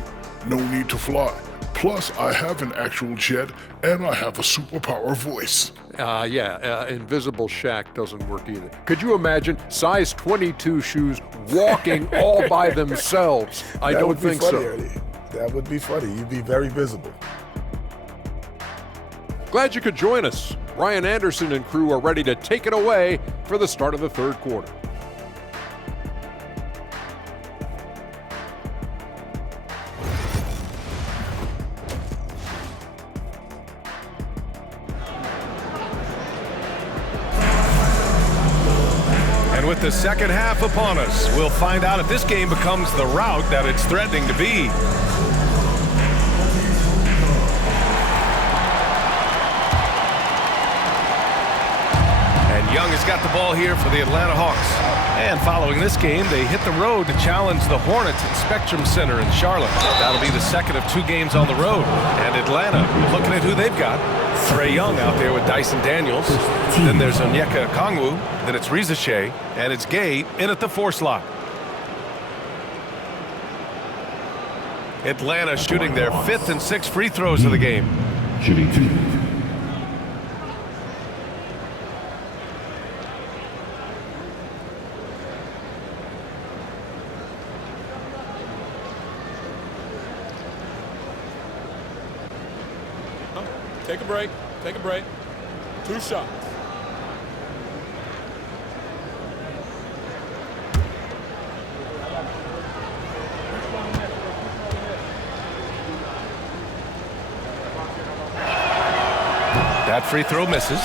No need to fly. Plus, I have an actual jet, and I have a superpower voice. Invisible Shaq doesn't work either. Could you imagine size 22 shoes walking all by themselves? I don't think so. Eddie. That would be funny. You'd be very visible. Glad you could join us. Ryan Anderson and crew are ready to take it away for the start of the third quarter. And with the second half upon us, we'll find out if this game becomes the rout that it's threatening to be. And Young has got the ball here for the Atlanta Hawks. And following this game, they hit the road to challenge the Hornets at Spectrum Center in Charlotte. That'll be the second of 2 games on the road. And Atlanta, looking at who they've got. Trae Young out there with Dyson Daniels. Then there's Onyeka Okongwu. Then it's Risacher. And it's Gay in at the 4 slot. Atlanta shooting their 5th and 6th free throws of the game. Shooting 2. Take a break. Take a break. 2 shots. That free throw misses.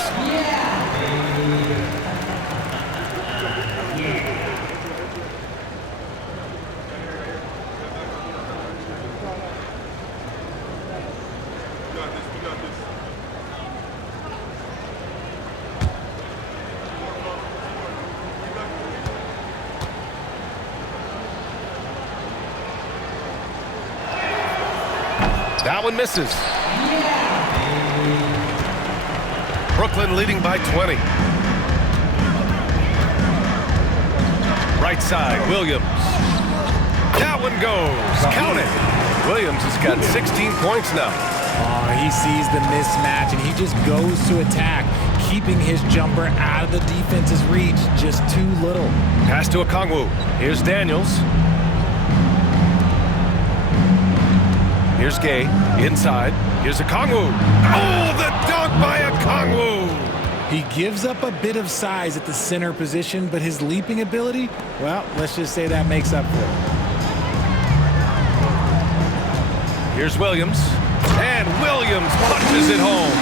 That one misses. Brooklyn leading by 20. Right side, Williams. That one goes. Count it. Williams has got 16 points now. Oh, he sees the mismatch, and he just goes to attack, keeping his jumper out of the defense's reach. Just too little. Pass to Okongwu. Here's Daniels. Here's Gay. Inside. Here's Okongwu. Oh, the dunk by Okongwu. He gives up a bit of size at the center position, but his leaping ability, well, let's just say that makes up for it. Here's Williams. And Williams punches it home.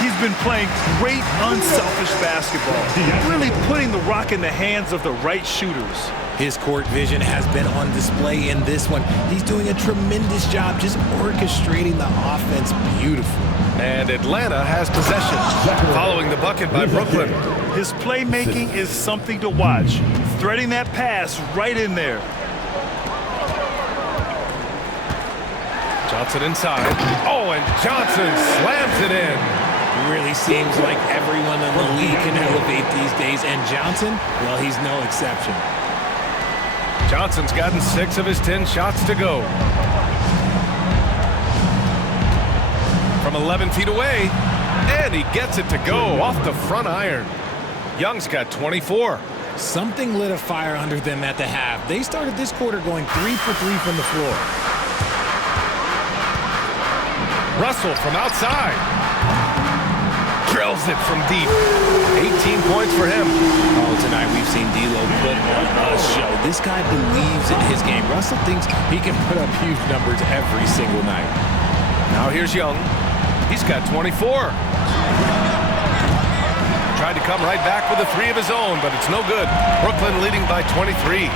He's been playing great unselfish basketball, really putting the rock in the hands of the right shooters. His court vision has been on display in this one. He's doing a tremendous job just orchestrating the offense beautifully. And Atlanta has possession, following the bucket by Brooklyn. His playmaking is something to watch, threading that pass right in there. Johnson inside. Oh, and Johnson slams it in. Really seems like everyone in the league can elevate these days, and Johnson, well, he's no exception. Johnson's gotten 6 of his 10 shots to go. From 11 feet away, and he gets it to go off the front iron. Young's got 24. Something lit a fire under them at the half. They started this quarter going 3 for 3 from the floor. Russell from outside. Drills it from deep. 18 points for him. Oh, tonight we've seen D'Lo put on a show. This guy believes in his game. Russell thinks he can put up huge numbers every single night. Now here's Young. He's got 24. Tried to come right back with a 3 of his own, but it's no good. Brooklyn leading by 23.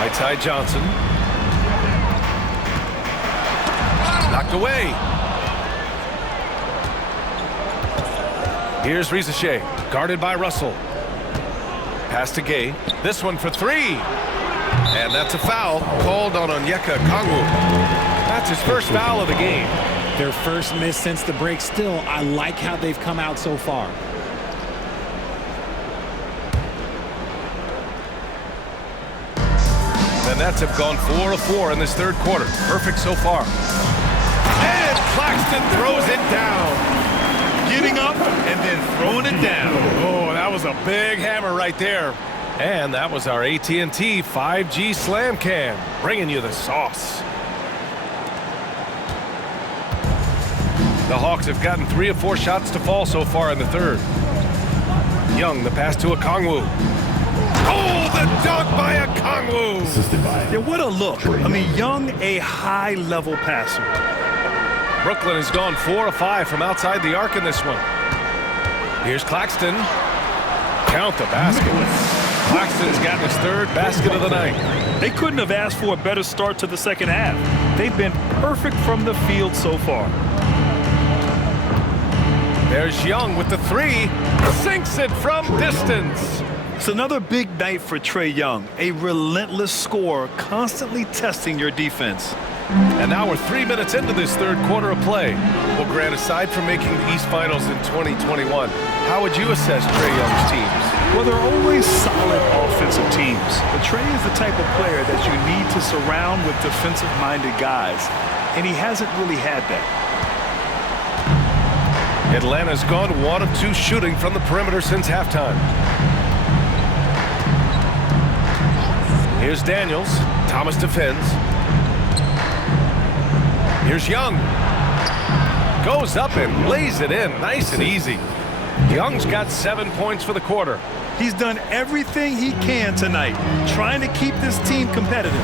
Right side Johnson. Knocked away. Here's Risacher, guarded by Russell. Pass to Gay. This one for 3. And that's a foul called on Onyeka Okongwu. That's his first foul of the game. Their first miss since the break. Still, I like how they've come out so far. The Nets have gone 4 of 4 in this third quarter. Perfect so far. And Claxton throws it down. Getting up and then throwing it down. Oh, that was a big hammer right there. And that was our AT&T 5G Slam Cam, bringing you the sauce. The Hawks have gotten 3 of 4 shots to fall so far in the third. Young, the pass to Okongwu. Oh, the dunk by Okongwu. Yeah, what a look. I mean, Young, a high-level passer. Brooklyn has gone 4 of 5 from outside the arc in this one. Here's Claxton. Count the basket. Claxton's gotten his third basket of the night. They couldn't have asked for a better start to the second half. They've been perfect from the field so far. There's Young with the three. Sinks it from distance. It's another big night for Trae Young, a relentless scorer constantly testing your defense. And now we're 3 minutes into this third quarter of play. Well, Grant, aside from making the East Finals in 2021, how would you assess Trae Young's teams? Well, they're always solid offensive teams. But Trae is the type of player that you need to surround with defensive-minded guys, and he hasn't really had that. Atlanta's gone 1 of 2 shooting from the perimeter since halftime. Here's Daniels. Thomas defends. Here's Young. Goes up and lays it in. Nice and easy. Young's got 7 points for the quarter. He's done everything he can tonight, trying to keep this team competitive.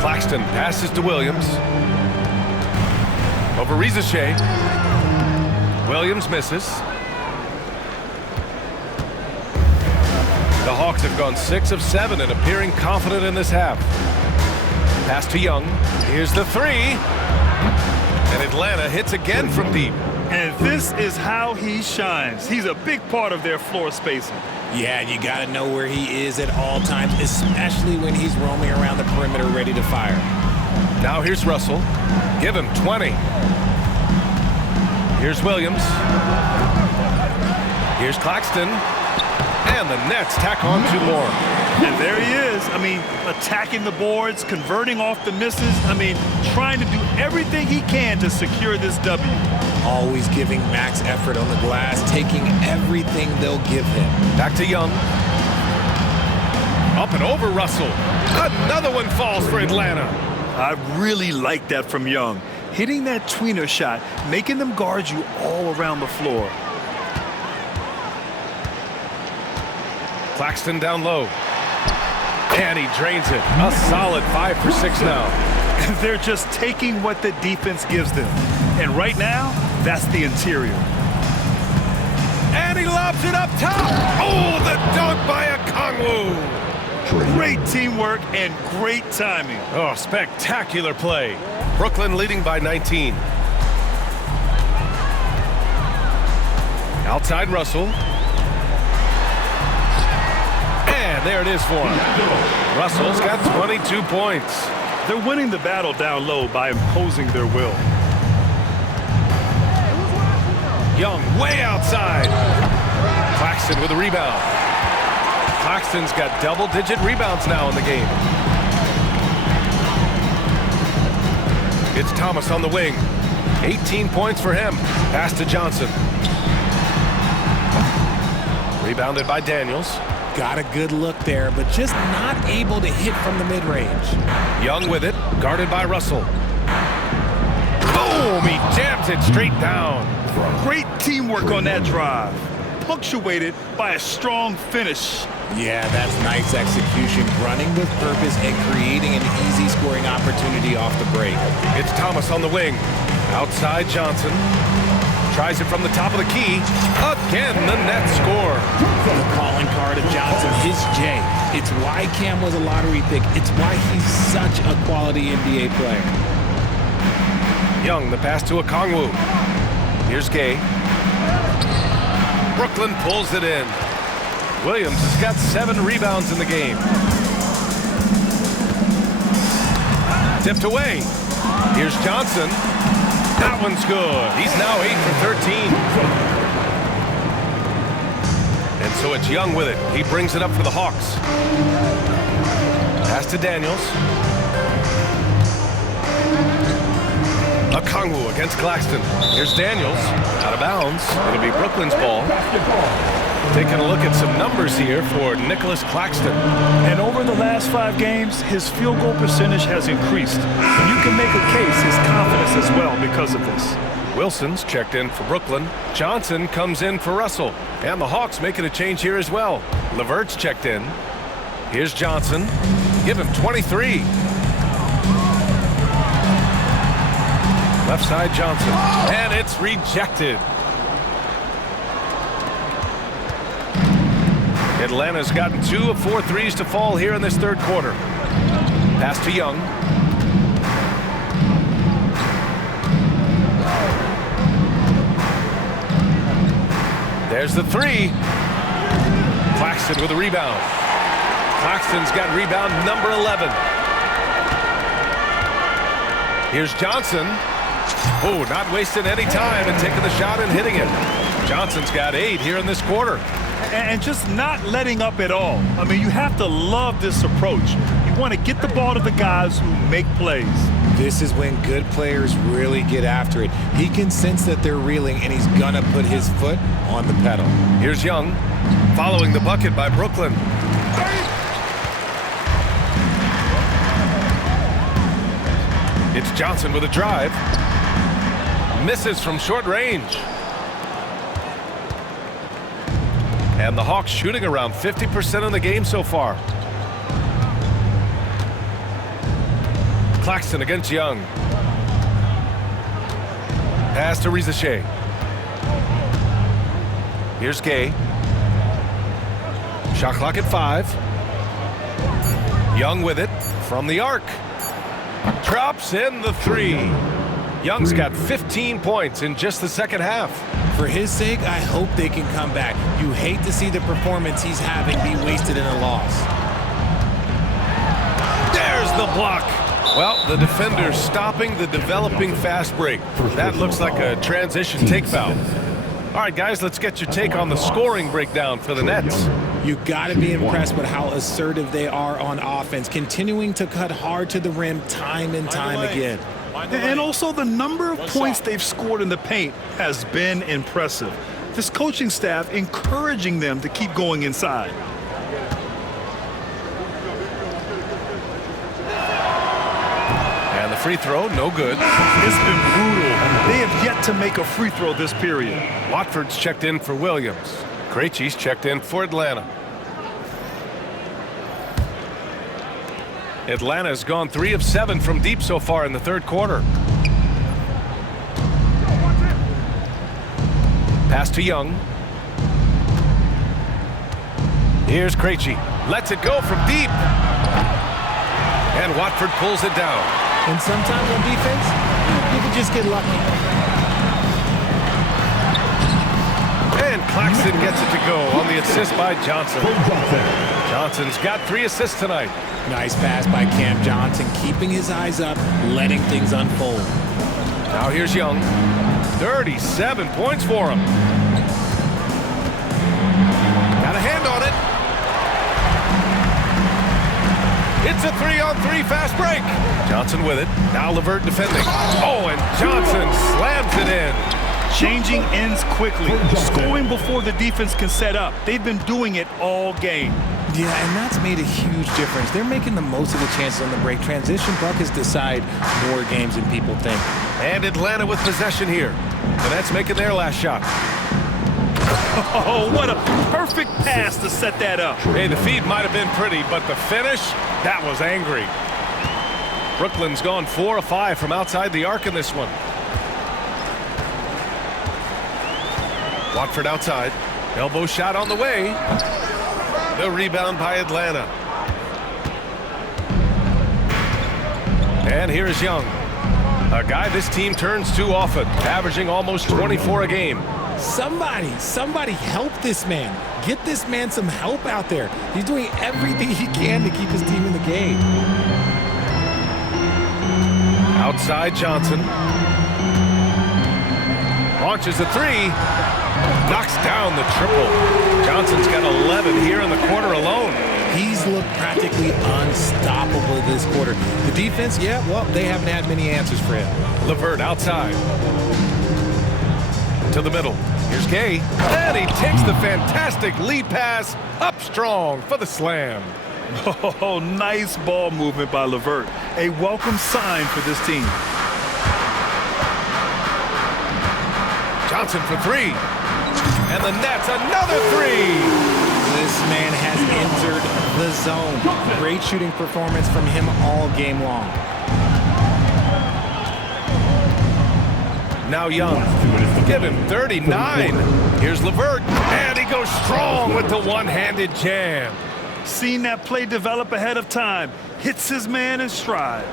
Claxton passes to Williams. Over Risacher. Williams misses. The Hawks have gone 6 of 7 and appearing confident in this half. Pass to Young. Here's the three. And Atlanta hits again from deep. And this is how he shines. He's a big part of their floor spacing. Yeah, you got to know where he is at all times, especially when he's roaming around the perimeter ready to fire. Now here's Russell. Give him 20. Here's Williams. Here's Claxton. And the Nets tack on 2 more. And there he is. I mean, attacking the boards, converting off the misses. I mean, trying to do everything he can to secure this W. Always giving max effort on the glass, taking everything they'll give him. Back to Young. Up and over Russell. Another one falls for Atlanta. I really like that from Young. Hitting that tweener shot, making them guard you all around the floor. Claxton down low. And he drains it. A solid 5 for 6 now. They're just taking what the defense gives them. And right now, that's the interior. And he lobs it up top. Oh, the dunk by Okongwu. Great teamwork and great timing. Oh, spectacular play. Brooklyn leading by 19. Outside Russell. And there it is for him. Russell's got 22 points. They're winning the battle down low by imposing their will. Young way outside. Claxton with a rebound. Claxton's got double-digit rebounds now in the game. It's Thomas on the wing. 18 points for him. Pass to Johnson. Rebounded by Daniels. Got a good look there, but just not able to hit from the mid-range. Young with it, guarded by Russell. Boom! He jams it straight down. Great teamwork on that drive, punctuated by a strong finish. Yeah, that's nice execution, running with purpose and creating an easy scoring opportunity off the break. It's Thomas on the wing. Outside Johnson. Tries it from the top of the key. Again, the Nets score. The calling card of Johnson is J. It's why Cam was a lottery pick. It's why he's such a quality NBA player. Young, the pass to Okongwu. Here's Gay. Brooklyn pulls it in. Williams has got 7 rebounds in the game. Tipped away. Here's Johnson. That one's good. He's now 8 for 13. And so it's Young with it. He brings it up for the Hawks. Pass to Daniels. Okongwu against Claxton. Here's Daniels. Out of bounds. It'll be Brooklyn's ball. Taking a look at some numbers here for Nicholas Claxton. And over the last 5 games, his field goal percentage has increased. And you can make a case his confidence as well because of this. Wilson's checked in for Brooklyn. Johnson comes in for Russell. And the Hawks making a change here as well. LeVert's checked in. Here's Johnson. Give him 23. Left side Johnson. And it's rejected. Atlanta's gotten 2 of 4 threes to fall here in this third quarter. Pass to Young. There's the three. Claxton with a rebound. Claxton's got rebound number 11. Here's Johnson. Oh, not wasting any time and taking the shot and hitting it. Johnson's got 8 here in this quarter. And just not letting up at all. I mean, you have to love this approach. You want to get the ball to the guys who make plays. This is when good players really get after it. He can sense that they're reeling, and he's gonna put his foot on the pedal. Here's Young, following the bucket by Brooklyn. It's Johnson with a drive. Misses from short range. And the Hawks shooting around 50% in the game so far. Claxton against Young. Pass to Risacher. Here's Gay. Shot clock at 5. Young with it from the arc. Drops in the 3. Young's got 15 points in just the second half. For his sake, I hope they can come back. You hate to see the performance he's having be wasted in a loss. There's the block. Well, the defender stopping the developing fast break. That looks like a transition take foul. All right, guys, let's get your take on the scoring breakdown for the Nets. You got to be impressed with how assertive they are on offense, continuing to cut hard to the rim time and time again. And also the number of points they've scored in the paint has been impressive. This coaching staff encouraging them to keep going inside. And the free throw, no good. It's been brutal. They have yet to make a free throw this period. Watford's checked in for Williams. Krejci's checked in for Atlanta. Atlanta's gone 3 of 7 from deep so far in the third quarter. Pass to Young. Here's Krejci. Lets it go from deep. And Watford pulls it down. And sometimes on defense, you can just get lucky. And Claxton gets it to go on the assist by Johnson. Johnson's got 3 assists tonight. Nice pass by Cam Johnson, keeping his eyes up, letting things unfold. Now here's Young. 37 points for him. Got a hand on it. It's a 3-on-3 fast break. Johnson with it. Now LeVert defending. Oh, and Johnson slams it in. Changing ends quickly, scoring before the defense can set up. They've been doing it all game. Yeah, and that's made a huge difference. They're making the most of the chances on the break. Transition buckets decide more games than people think. And Atlanta with possession here. The Nets making their last shot. Oh, what a perfect pass to set that up. Hey, the feed might have been pretty, but the finish, that was angry. Brooklyn's gone 4 of 5 from outside the arc in this one. Watford outside. Elbow shot on the way. The rebound by Atlanta. And here is Young. A guy this team turns to often, averaging almost 24 a game. Somebody help this man. Get this man some help out there. He's doing everything he can to keep his team in the game. Outside Johnson. Launches a 3. Knocks down the triple. Johnson's got 11 here in the quarter alone. He's looked practically unstoppable this quarter. The defense, yeah, well, they haven't had many answers for him. LeVert outside. To the middle. Here's Gay. And he takes the fantastic lead pass up strong for the slam. Oh, nice ball movement by LeVert. A welcome sign for this team. Johnson for 3. And the Nets, another 3. This man has entered the zone. Great shooting performance from him all game long. Now Young, give him 39. Here's LeVert, and he goes strong with the one-handed jam. Seen that play develop ahead of time. Hits his man in stride.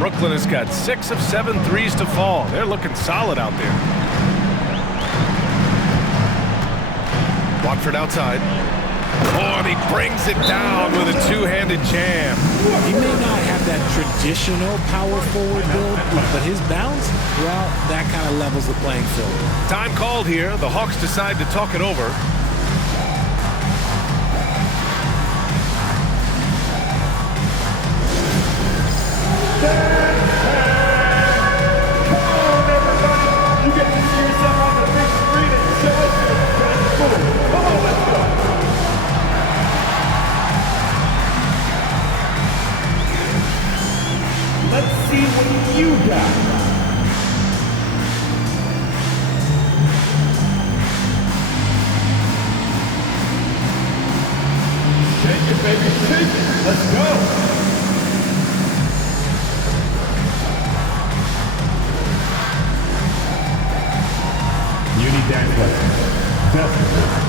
Brooklyn has got 6 of 7 threes to fall. They're looking solid out there. Watford outside. Oh, and he brings it down with a two-handed jam. He may not have that traditional power forward build, but his bounce, well, that kind of levels the playing field. Time called here. The Hawks decide to talk it over. Let's see what you got. Shake it, baby, shake it. Let's go. You need dance lessons. Definitely.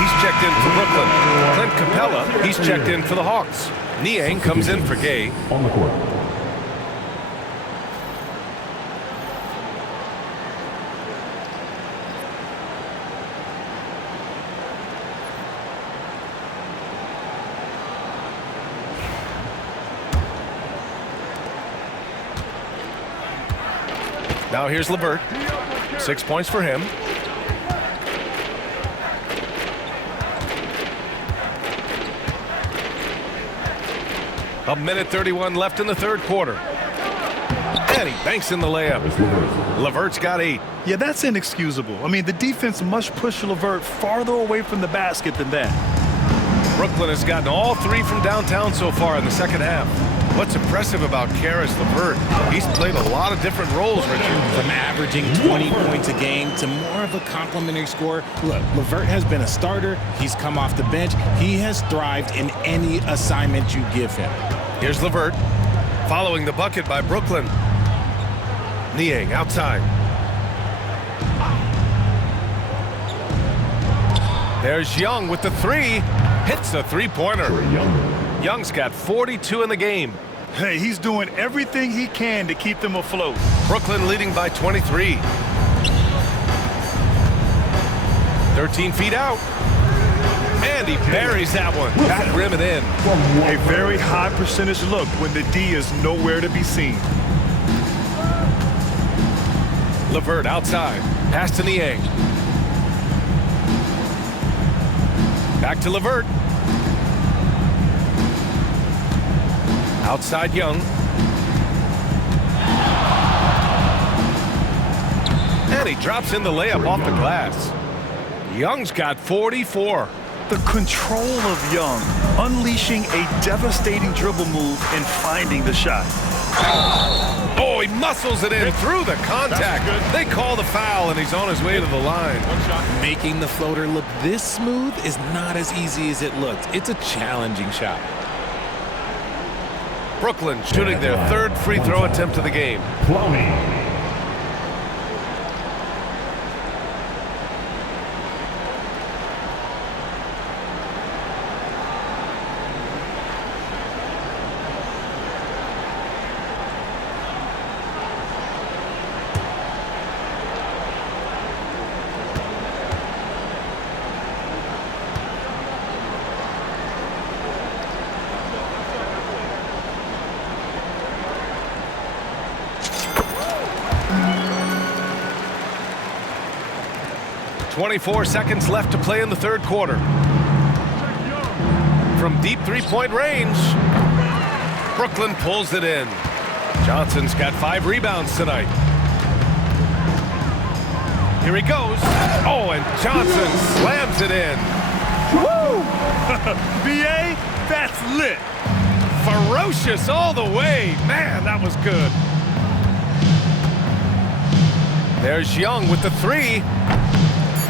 He's checked in for Brooklyn. Clint Capella, he's checked in for the Hawks. Niang comes in for Gay. On the court. Now here's LeVert. 6 points for him. A minute 31 left in the third quarter. And he banks in the layup. LeVert's got 8. Yeah, that's inexcusable. I mean, the defense must push LeVert farther away from the basket than that. Brooklyn has gotten all 3 from downtown so far in the second half. What's impressive about Karis LeVert, he's played a lot of different roles, Richard. From averaging 20 points a game to more of a complimentary scorer. Look, LeVert has been a starter. He's come off the bench. He has thrived in any assignment you give him. Here's LeVert, following the bucket by Brooklyn. Niang outside. There's Young with the 3. Hits the three-pointer. Young's got 42 in the game. Hey, he's doing everything he can to keep them afloat. Brooklyn leading by 23. 13 feet out. And he buries that one. Back rim and in. A very high percentage look when the D is nowhere to be seen. LeVert outside. Pass to Niang. Back to LeVert. Outside Young. And he drops in the layup off the glass. Young's got 44. The control of Young, unleashing a devastating dribble move and finding the shot. Oh, he muscles it in through the contact. They call the foul, and he's on his way to the line. Making the floater look this smooth is not as easy as it looks. It's a challenging shot. Brooklyn shooting their 3rd free throw attempt of the game. 24 seconds left to play in the third quarter. From deep three-point range, Brooklyn pulls it in. Johnson's got 5 rebounds tonight. Here he goes. Oh, and Johnson slams it in. Woo! BA, that's lit. Ferocious all the way. Man, that was good. There's Young with the 3.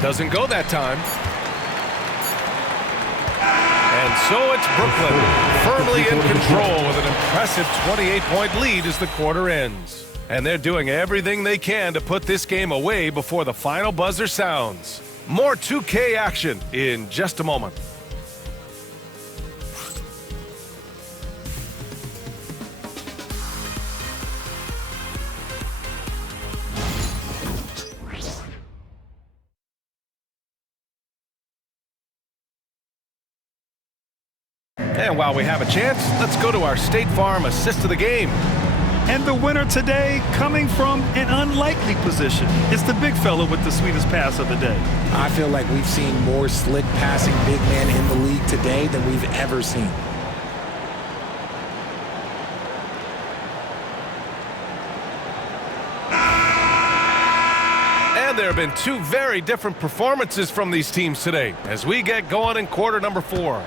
Doesn't go that time. And so it's Brooklyn, firmly in control with an impressive 28-point lead as the quarter ends. And they're doing everything they can to put this game away before the final buzzer sounds. More 2K action in just a moment. And while we have a chance, let's go to our State Farm assist of the game. And the winner today coming from an unlikely position. It's the big fella with the sweetest pass of the day. I feel like we've seen more slick passing big men in the league today than we've ever seen. And there have been 2 very different performances from these teams today as we get going in quarter number 4.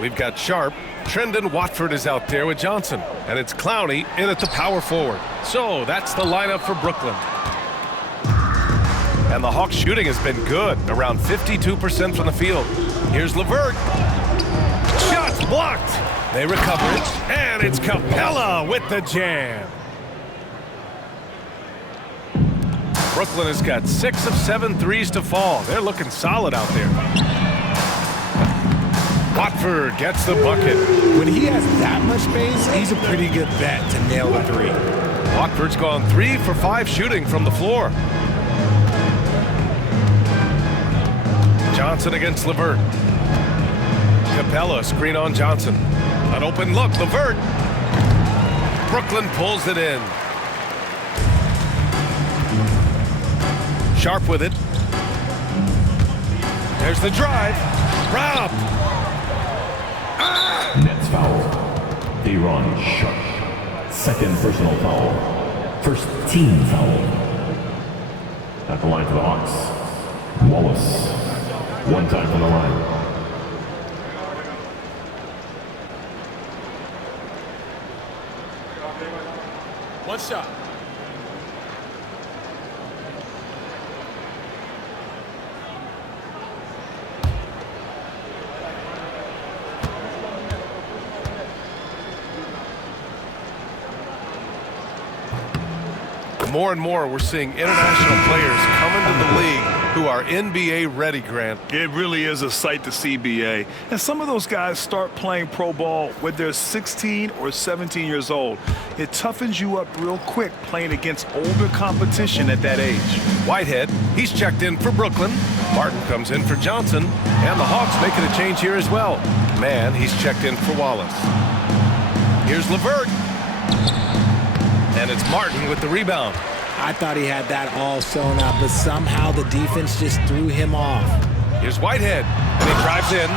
We've got Sharp. Trendon Watford is out there with Johnson. And it's Clowney in at the power forward. So that's the lineup for Brooklyn. And the Hawks shooting has been good, around 52% from the field. Here's LeVert. Shots blocked. They recover it. And it's Capella with the jam. Brooklyn has got 6 of 7 threes to fall. They're looking solid out there. Watford gets the bucket. When he has that much space, he's a pretty good bet to nail the 3. Watford's gone 3 for 5 shooting from the floor. Johnson against LeVert. Capella screen on Johnson. An open look, LeVert. Brooklyn pulls it in. Sharp with it. There's the drive. Robbed. Nets foul. De'Ron Sharp. Second personal foul. First team foul. At the line for the Hawks. Wallace. One time from the line. One shot. More and more, we're seeing international players come into the league who are NBA ready, Grant. It really is a sight to see, BA. And some of those guys start playing pro ball when they're 16 or 17 years old. It toughens you up real quick playing against older competition at that age. Whitehead, he's checked in for Brooklyn. Martin comes in for Johnson. And the Hawks making a change here as well. Mann, he's checked in for Wallace. Here's LeVert. And it's Martin with the rebound. I thought he had that all sewn up, but somehow the defense just threw him off. Here's Whitehead, and he drives in.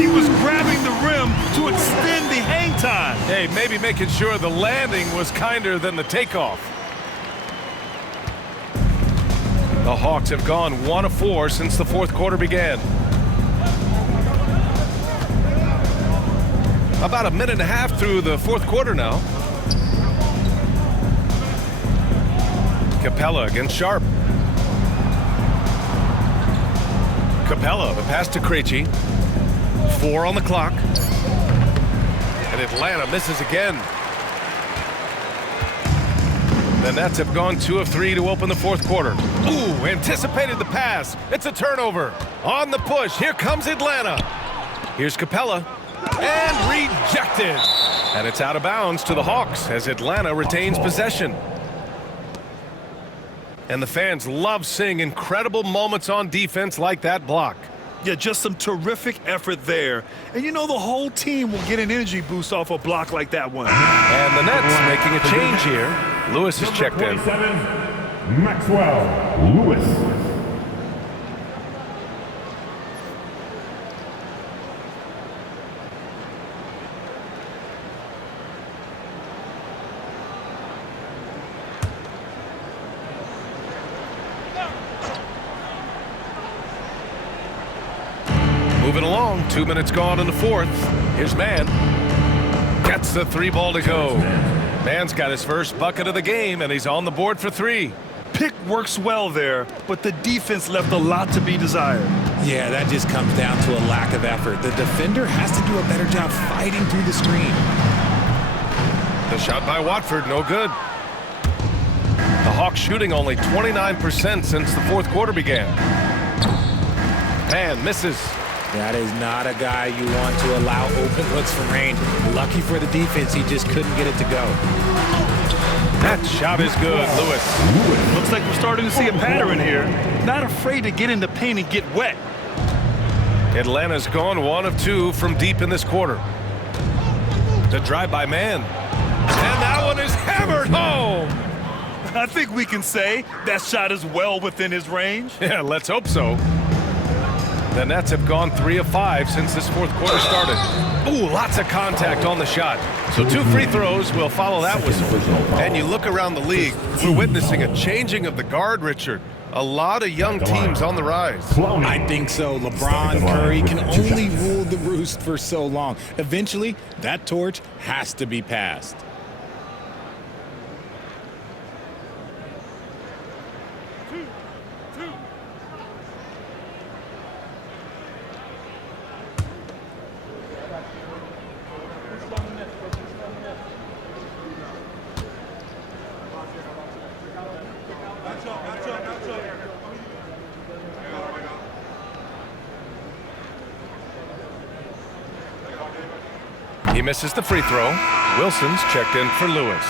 He was grabbing the rim to extend the hang time. Hey, maybe making sure the landing was kinder than the takeoff. The Hawks have gone 1 of 4 since the fourth quarter began. About a minute and a half through the fourth quarter now. Capella against Sharp. Capella, the pass to Krejci. 4 on the clock. And Atlanta misses again. The Nets have gone 2 of 3 to open the fourth quarter. Ooh, anticipated the pass. It's a turnover. On the push, here comes Atlanta. Here's Capella. And rejected. And it's out of bounds to the Hawks as Atlanta retains possession. And the fans love seeing incredible moments on defense like that block. Yeah, just some terrific effort there. And you know the whole team will get an energy boost off a block like that one. And the Nets making a change here. Lewis is checked in. Maxwell Lewis. along. 2 minutes gone in the fourth. Here's Mann. Gets the 3-ball to go. Mann's got his first bucket of the game, and he's on the board for 3. Pick works well there, but the defense left a lot to be desired. Yeah, that just comes down to a lack of effort. The defender has to do a better job fighting through the screen. The shot by Watford, no good. The Hawks shooting only 29% since the fourth quarter began. Mann misses. That is not a guy you want to allow open looks from range. Lucky for the defense, he just couldn't get it to go. That shot is good, Lewis. Looks like we're starting to see a pattern here. Not afraid to get in the paint and get wet. Atlanta's gone 1 of 2 from deep in this quarter. The drive by Mann. And that one is hammered home. I think we can say that shot is well within his range. Yeah, let's hope so. The Nets have gone 3 of 5 since this fourth quarter started. Ooh, lots of contact on the shot. So 2 free throws will follow that whistle. And you look around the league, we're witnessing a changing of the guard, Richard. A lot of young teams on the rise. I think so. LeBron, Curry can only rule the roost for so long. Eventually, that torch has to be passed. He misses the free throw. Wilson's checked in for Lewis.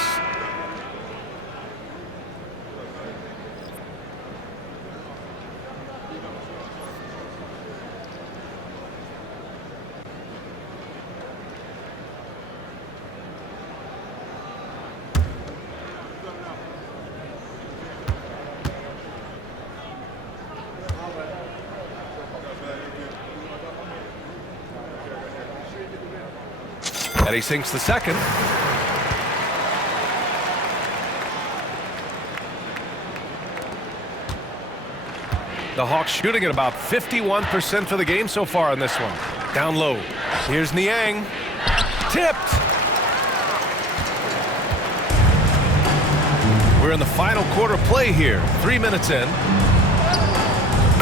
And he sinks the second. The Hawks shooting at about 51% for the game so far in this one. Down low. Here's Niang. Tipped. We're in the final quarter play here. 3 minutes in.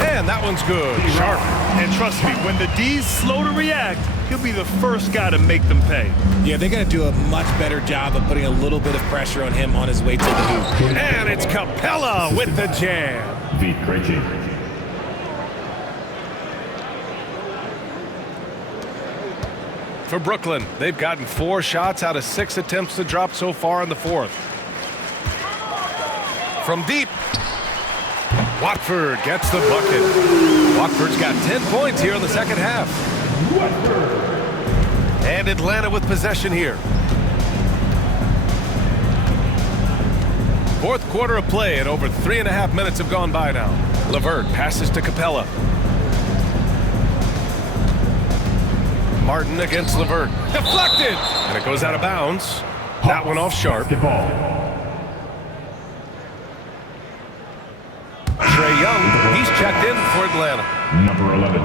And that one's good. Sharp. And trust me, when the D's slow to react, he'll be the first guy to make them pay. Yeah, they got to do a much better job of putting a little bit of pressure on him on his way to the hoop. And it's Capella with the jam. For Brooklyn, they've gotten 4 shots out of 6 attempts to drop so far in the fourth. From deep, Watford gets the bucket. Watford's got 10 points here in the second half. And Atlanta with possession here. Fourth quarter of play, and over 3.5 minutes have gone by now. LeVert passes to Capella. Martin against LeVert. Deflected! And it goes out of bounds. That one off Sharp. Trae Young, he's checked in for Atlanta. Number 11,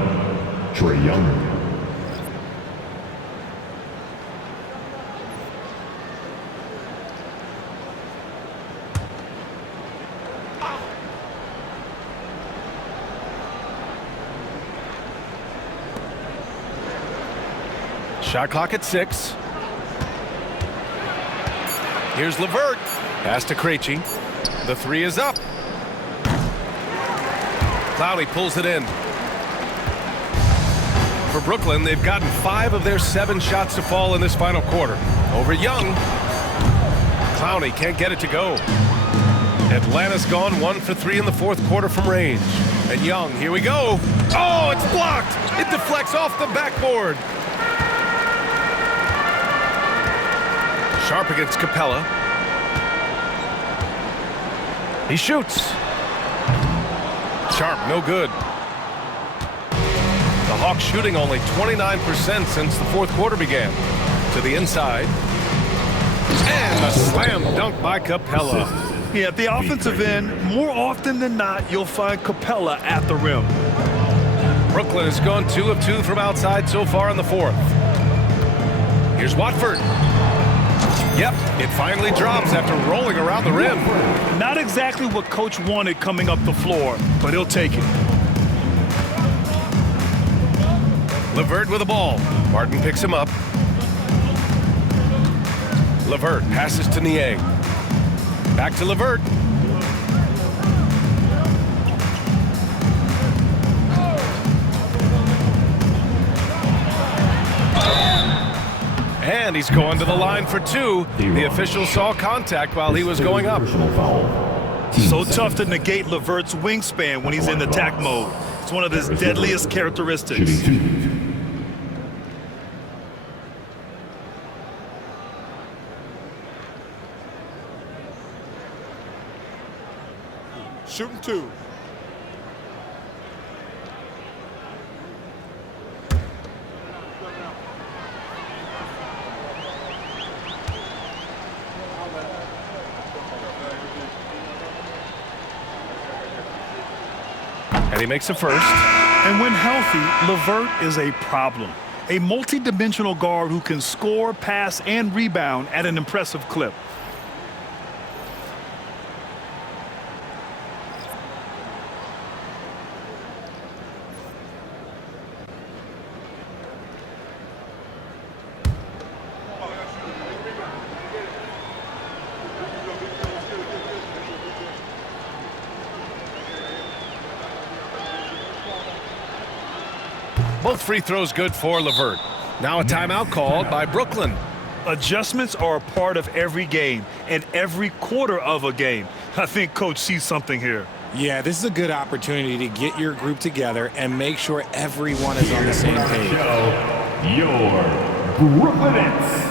Trae Young. Shot clock at 6. Here's LeVert. Pass to Krejci. The 3 is up. Clowney pulls it in. For Brooklyn, they've gotten 5 of their 7 shots to fall in this final quarter. Over Young. Clowney can't get it to go. Atlanta's gone 1 for 3 in the fourth quarter from range. And Young, here we go. Oh, it's blocked. It deflects off the backboard. Sharp against Capella. He shoots. Sharp, no good. The Hawks shooting only 29% since the fourth quarter began. To the inside. And a slam dunk by Capella. Yeah, at the offensive end, more often than not, you'll find Capella at the rim. Brooklyn has gone 2 of 2 from outside so far in the fourth. Here's Watford. Yep, it finally drops after rolling around the rim. Not exactly what coach wanted coming up the floor, but he'll take it. LeVert with the ball. Martin picks him up. LeVert passes to Niang. Back to LeVert. And he's going to the line for 2. The official saw contact while he was going up. So tough to negate LeVert's wingspan when he's in attack mode. It's one of his deadliest characteristics. Shooting 2. And he makes a first. And when healthy, LeVert is a problem. A multi-dimensional guard who can score, pass, and rebound at an impressive clip. Both free throws good for LeVert. Now a timeout called by Brooklyn. Adjustments are a part of every game and every quarter of a game. I think coach sees something here. Yeah, this is a good opportunity to get your group together and make sure everyone is on the same page. Your Brooklyn Nets.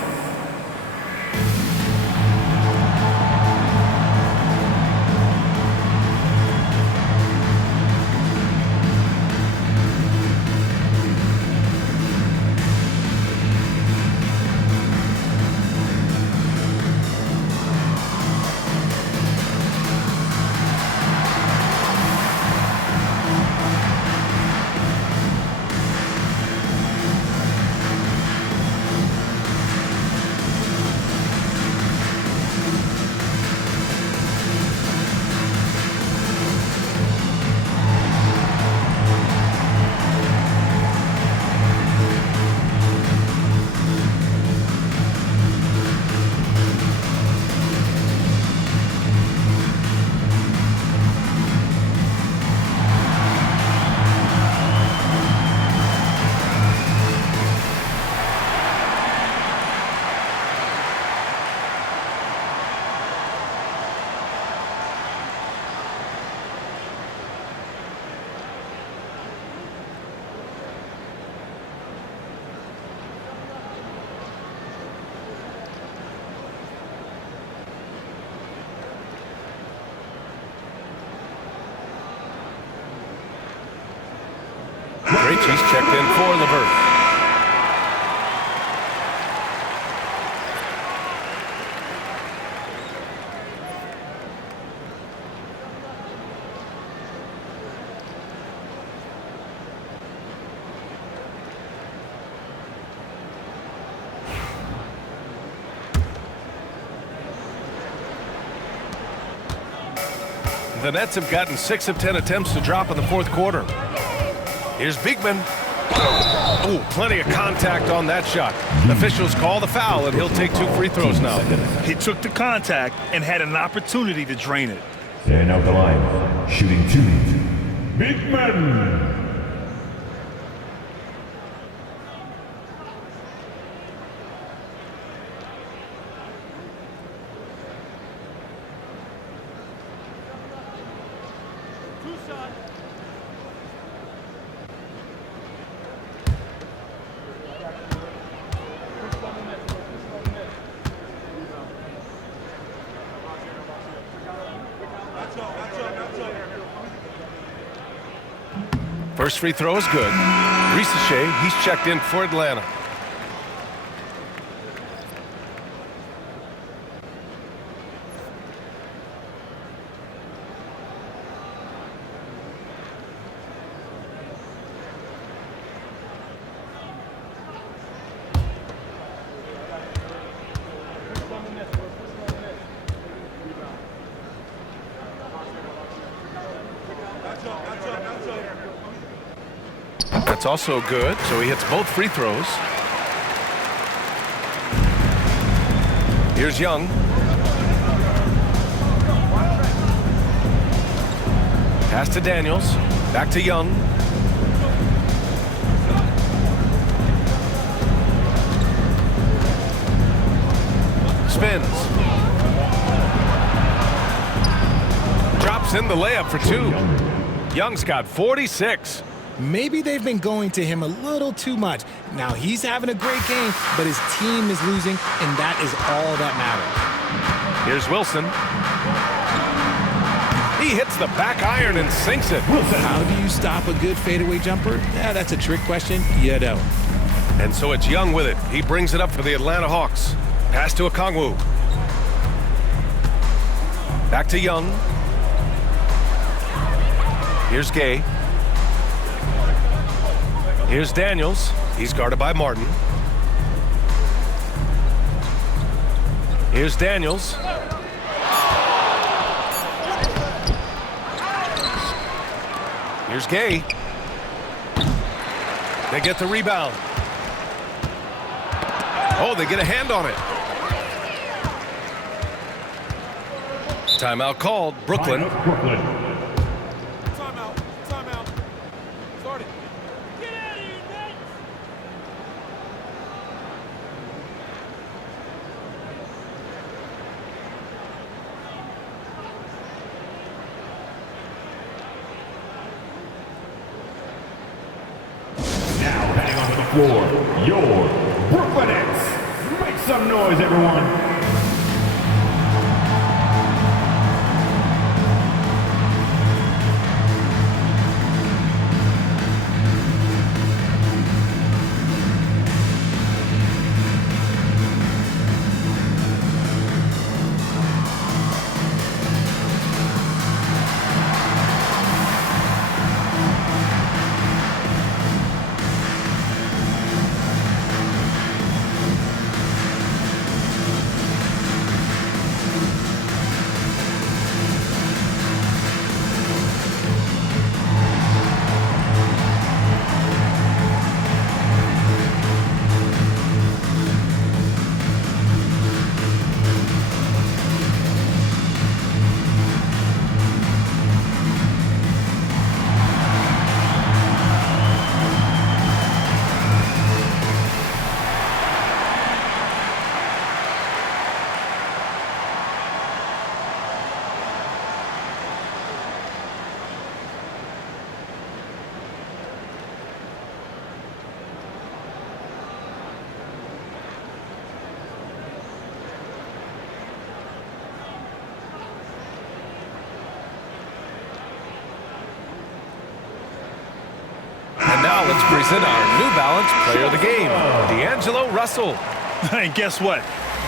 Krejci's checked in for LeVert. The Nets have gotten 6 of 10 attempts to drop in the fourth quarter. Here's Beekman. Oh, plenty of contact on that shot. Officials call the foul, and he'll take 2 free throws now. He took the contact and had an opportunity to drain it. And out the line, shooting 2. Beekman. First free throw is good. Risacher, he's checked in for Atlanta. That's also good, so he hits both free throws. Here's Young. Pass to Daniels. Back to Young. Spins. Drops in the layup for 2. Young's got 46. Maybe they've been going to him a little too much. Now he's having a great game, but his team is losing, and that is all that matters. Here's Wilson. He hits the back iron and sinks it. How do you stop a good fadeaway jumper? Yeah, that's a trick question. You don't. And so it's Young with it. He brings it up for the Atlanta Hawks. Pass to Okongwu. Back to Young. Here's Gay. Here's Daniels. He's guarded by Martin. Here's Daniels. Here's Gay. They get the rebound. Oh, they get a hand on it. Timeout called. Brooklyn. Timeout. Start it. Get out of here, Nate. Now heading onto the floor, your Brooklyn Nets. Make some noise, everyone. And now let's present our New Balance Player of the Game, D'Angelo Russell. And guess what?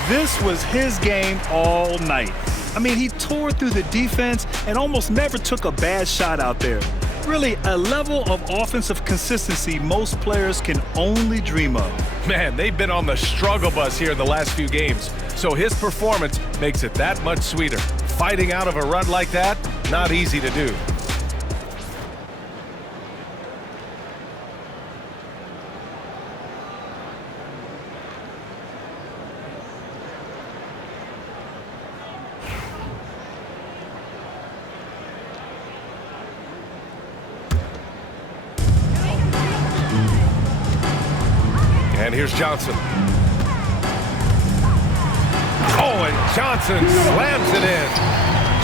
This was his game all night. I mean, he tore through the defense and almost never took a bad shot out there. Really, a level of offensive consistency most players can only dream of. Man, they've been on the struggle bus here the last few games, so his performance makes it that much sweeter. Fighting out of a run like that, not easy to do. And here's Johnson. Oh, and Johnson slams it in.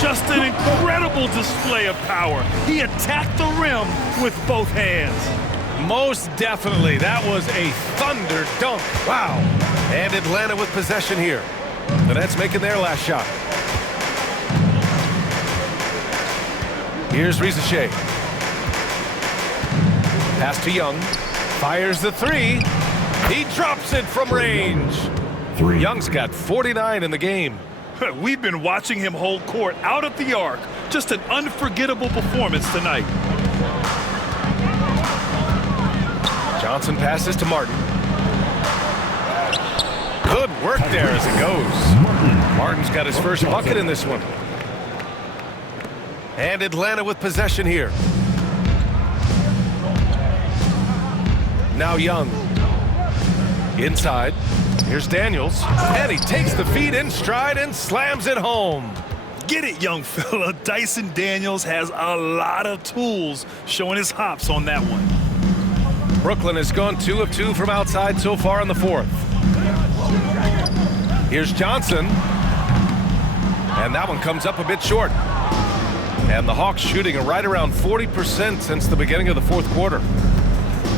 Just an incredible display of power. He attacked the rim with both hands. Most definitely. That was a thunder dunk. Wow. And Atlanta with possession here. The Nets making their last shot. Here's Risacher. Pass to Young. Fires the three. He drops it from range. Young's got 49 in the game. We've been watching him hold court out at the arc. Just an unforgettable performance tonight. Johnson passes to Martin. Good work there as it goes. Martin's got his first bucket in this one. And Atlanta with possession here. Now Young. Inside. Here's Daniels. And he takes the feed in stride and slams it home. Get it, young fella. Dyson Daniels has a lot of tools, showing his hops on that one. Brooklyn has gone 2 of 2 from outside so far in the fourth. Here's Johnson. And that one comes up a bit short. And the Hawks shooting right around 40% since the beginning of the fourth quarter.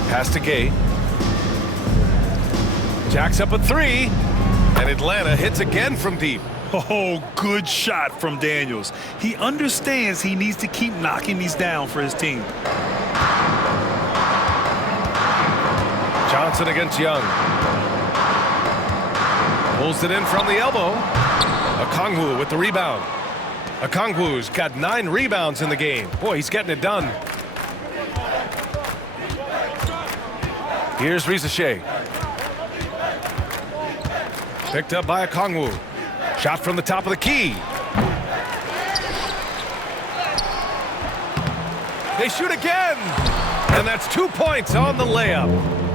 Pass to Gay. Jacks up a 3. And Atlanta hits again from deep. Oh, good shot from Daniels. He understands he needs to keep knocking these down for his team. Johnson against Young. Pulls it in from the elbow. Okongwu with the rebound. Okongwu's got 9 rebounds in the game. Boy, he's getting it done. Here's Risacher. Picked up by Okongwu. Shot from the top of the key. They shoot again. And that's 2 points on the layup.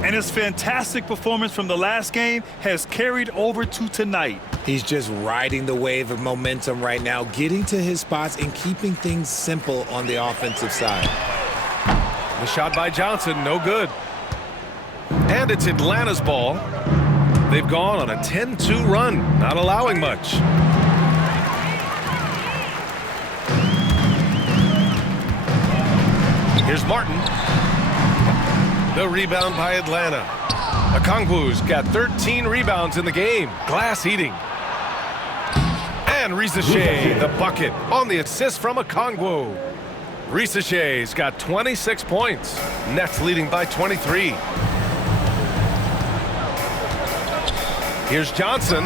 And his fantastic performance from the last game has carried over to tonight. He's just riding the wave of momentum right now, getting to his spots and keeping things simple on the offensive side. The shot by Johnson, no good. And it's Atlanta's ball. They've gone on a 10-2 run, not allowing much. Here's Martin. The rebound by Atlanta. Okongwu's got 13 rebounds in the game. Glass eating. And Risacher, the bucket on the assist from Okongwu. Risacher's got 26 points. Nets leading by 23. Here's Johnson.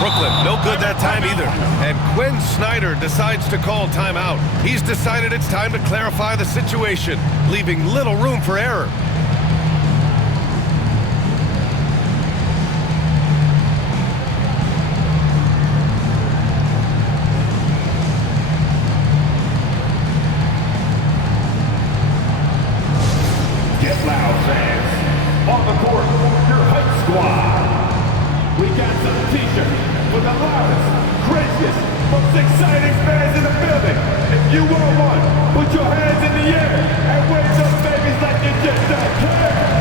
Brooklyn, no good that time either. And Quinn Snyder decides to call timeout. He's decided it's time to clarify the situation, leaving little room for error. Get loud, fans. On the court, your hype squad. We got some t-shirts with the loudest, craziest, most exciting fans in the building. If you want one, put your hands in the air and wave those babies like you just don't care.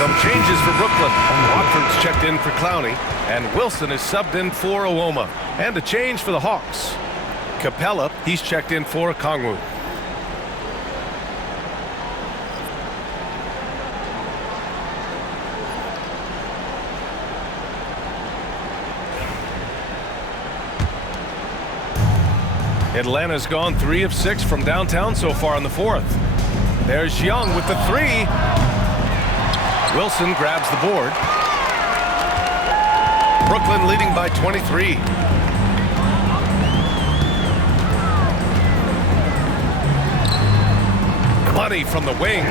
Some changes for Brooklyn. Watford's checked in for Clowney, and Wilson is subbed in for Uoma. And a change for the Hawks. Capella, he's checked in for Okongwu. Atlanta's gone 3 of 6 from downtown so far in the fourth. There's Young with the 3. Wilson grabs the board. Brooklyn leading by 23. Money from the wing.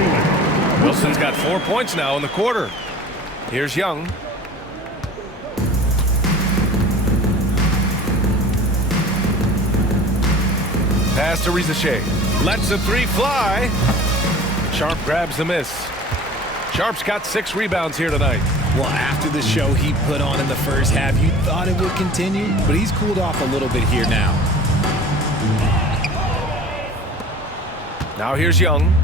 Wilson's got 4 points now in the quarter. Here's Young. Pass to Risacher. Lets the 3 fly. Sharp grabs the miss. Sharp's got 6 rebounds here tonight. Well, after the show he put on in the first half, you thought it would continue, but he's cooled off a little bit here now. Now here's Young.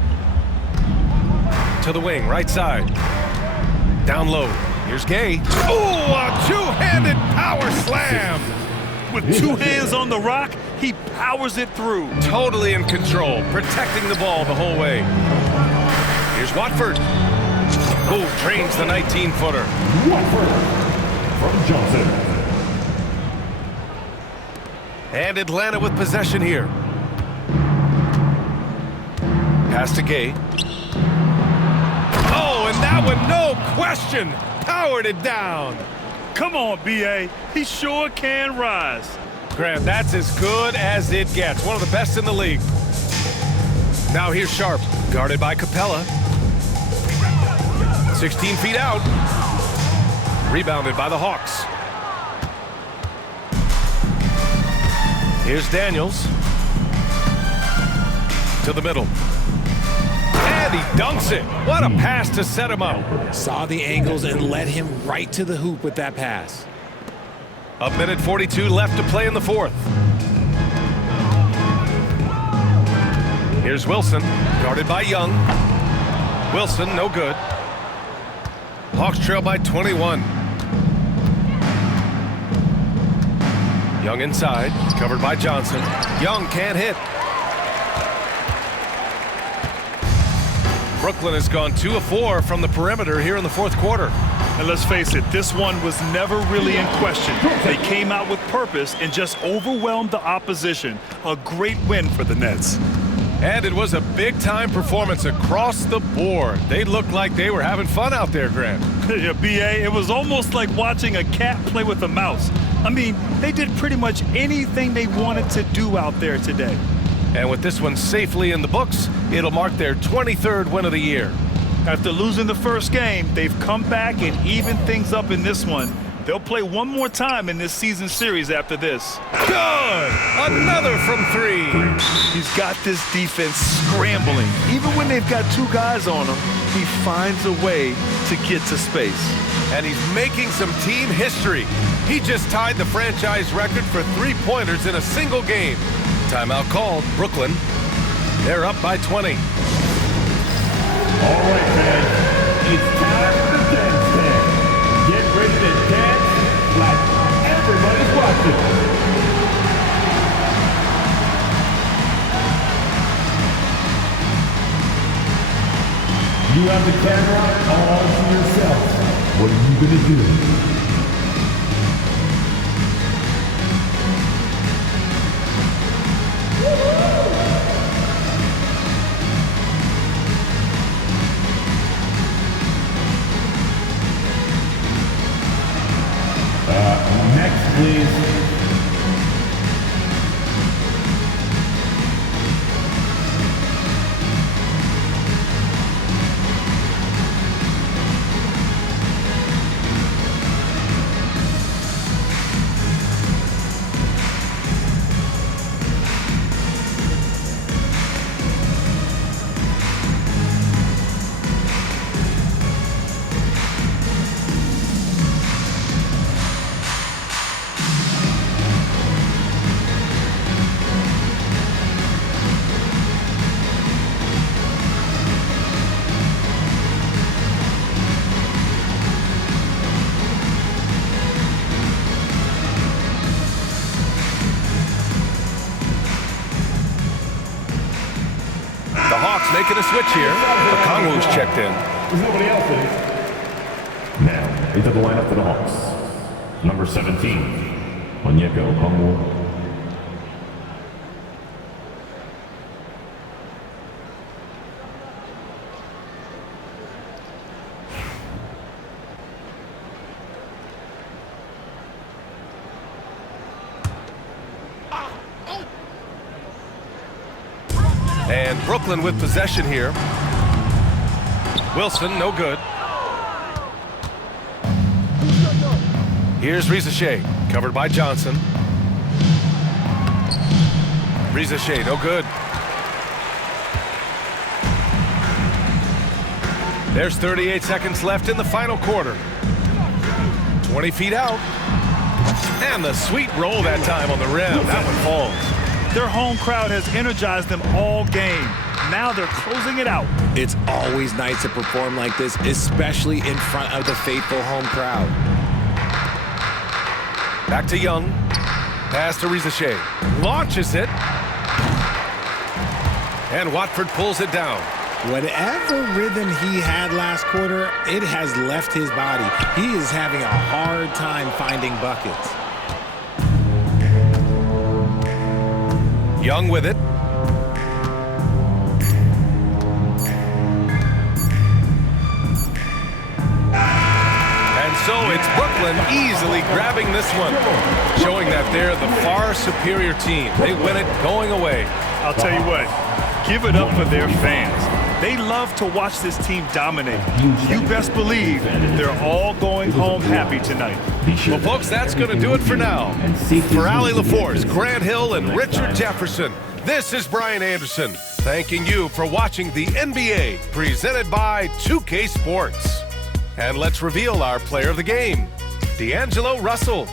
To the wing, right side. Down low. Here's Gay. Oh, a two-handed power slam. With 2 hands on the rock, he powers it through. Totally in control, protecting the ball the whole way. Here's Watford. Oh, trains the 19-footer. Watford from Johnson. And Atlanta with possession here. Pass to Gay. Oh, and that one, no question, powered it down. Come on, B.A. He sure can rise. Grant, that's as good as it gets. One of the best in the league. Now here's Sharp, guarded by Capella. 16 feet out. Rebounded by the Hawks. Here's Daniels. To the middle. And he dunks it. What a pass to set him up. Saw the angles and led him right to the hoop with that pass. A minute 42 left to play in the fourth. Here's Wilson, guarded by Young. Wilson, no good. Hawks trail by 21. Young inside, covered by Johnson. Young can't hit. Brooklyn has gone 2 of 4 from the perimeter here in the fourth quarter. And let's face it, this one was never really in question. They came out with purpose and just overwhelmed the opposition. A great win for the Nets. And it was a big-time performance across the board. They looked like they were having fun out there, Grant. Yeah, B.A., it was almost like watching a cat play with a mouse. I mean, they did pretty much anything they wanted to do out there today. And with this one safely in the books, it'll mark their 23rd win of the year. After losing the first game, they've come back and evened things up in this one. They'll play one more time in this season series after this. Good! Another from 3. He's got this defense scrambling. Even when they've got 2 guys on him, he finds a way to get to space. And he's making some team history. He just tied the franchise record for 3-pointers in a single game. Timeout called. Brooklyn. They're up by 20. All right, fans. It's time for the dance stand. Get ready to dance like everybody's watching. You have the camera all to yourself. What are you going to do? Next, please. Making a switch here. Okongwu's checked in. There's nobody else in. Now, into the lineup for the Hawks. Number 17, Onyeka Okongwu. And Brooklyn with possession here. Wilson, no good. Here's Risacher, covered by Johnson. Risacher, no good. There's 38 seconds left in the final quarter. 20 feet out. And the sweet roll that time on the rim. That one falls. Their home crowd has energized them all game. Now they're closing it out. It's always nice to perform like this, especially in front of the faithful home crowd. Back to Young. Pass to Risacher. Launches it. And Watford pulls it down. Whatever rhythm he had last quarter, it has left his body. He is having a hard time finding buckets. Young with it. And so it's Brooklyn easily grabbing this one, showing that they're the far superior team. They win it going away. I'll tell you what, give it up for their fans. They love to watch this team dominate. You best believe they're all going home happy tonight. Well, folks, that's going to do it for now. For Allie LaForce, Grant Hill, and Richard Jefferson, this is Brian Anderson, thanking you for watching the NBA, presented by 2K Sports. And let's reveal our player of the game, D'Angelo Russell.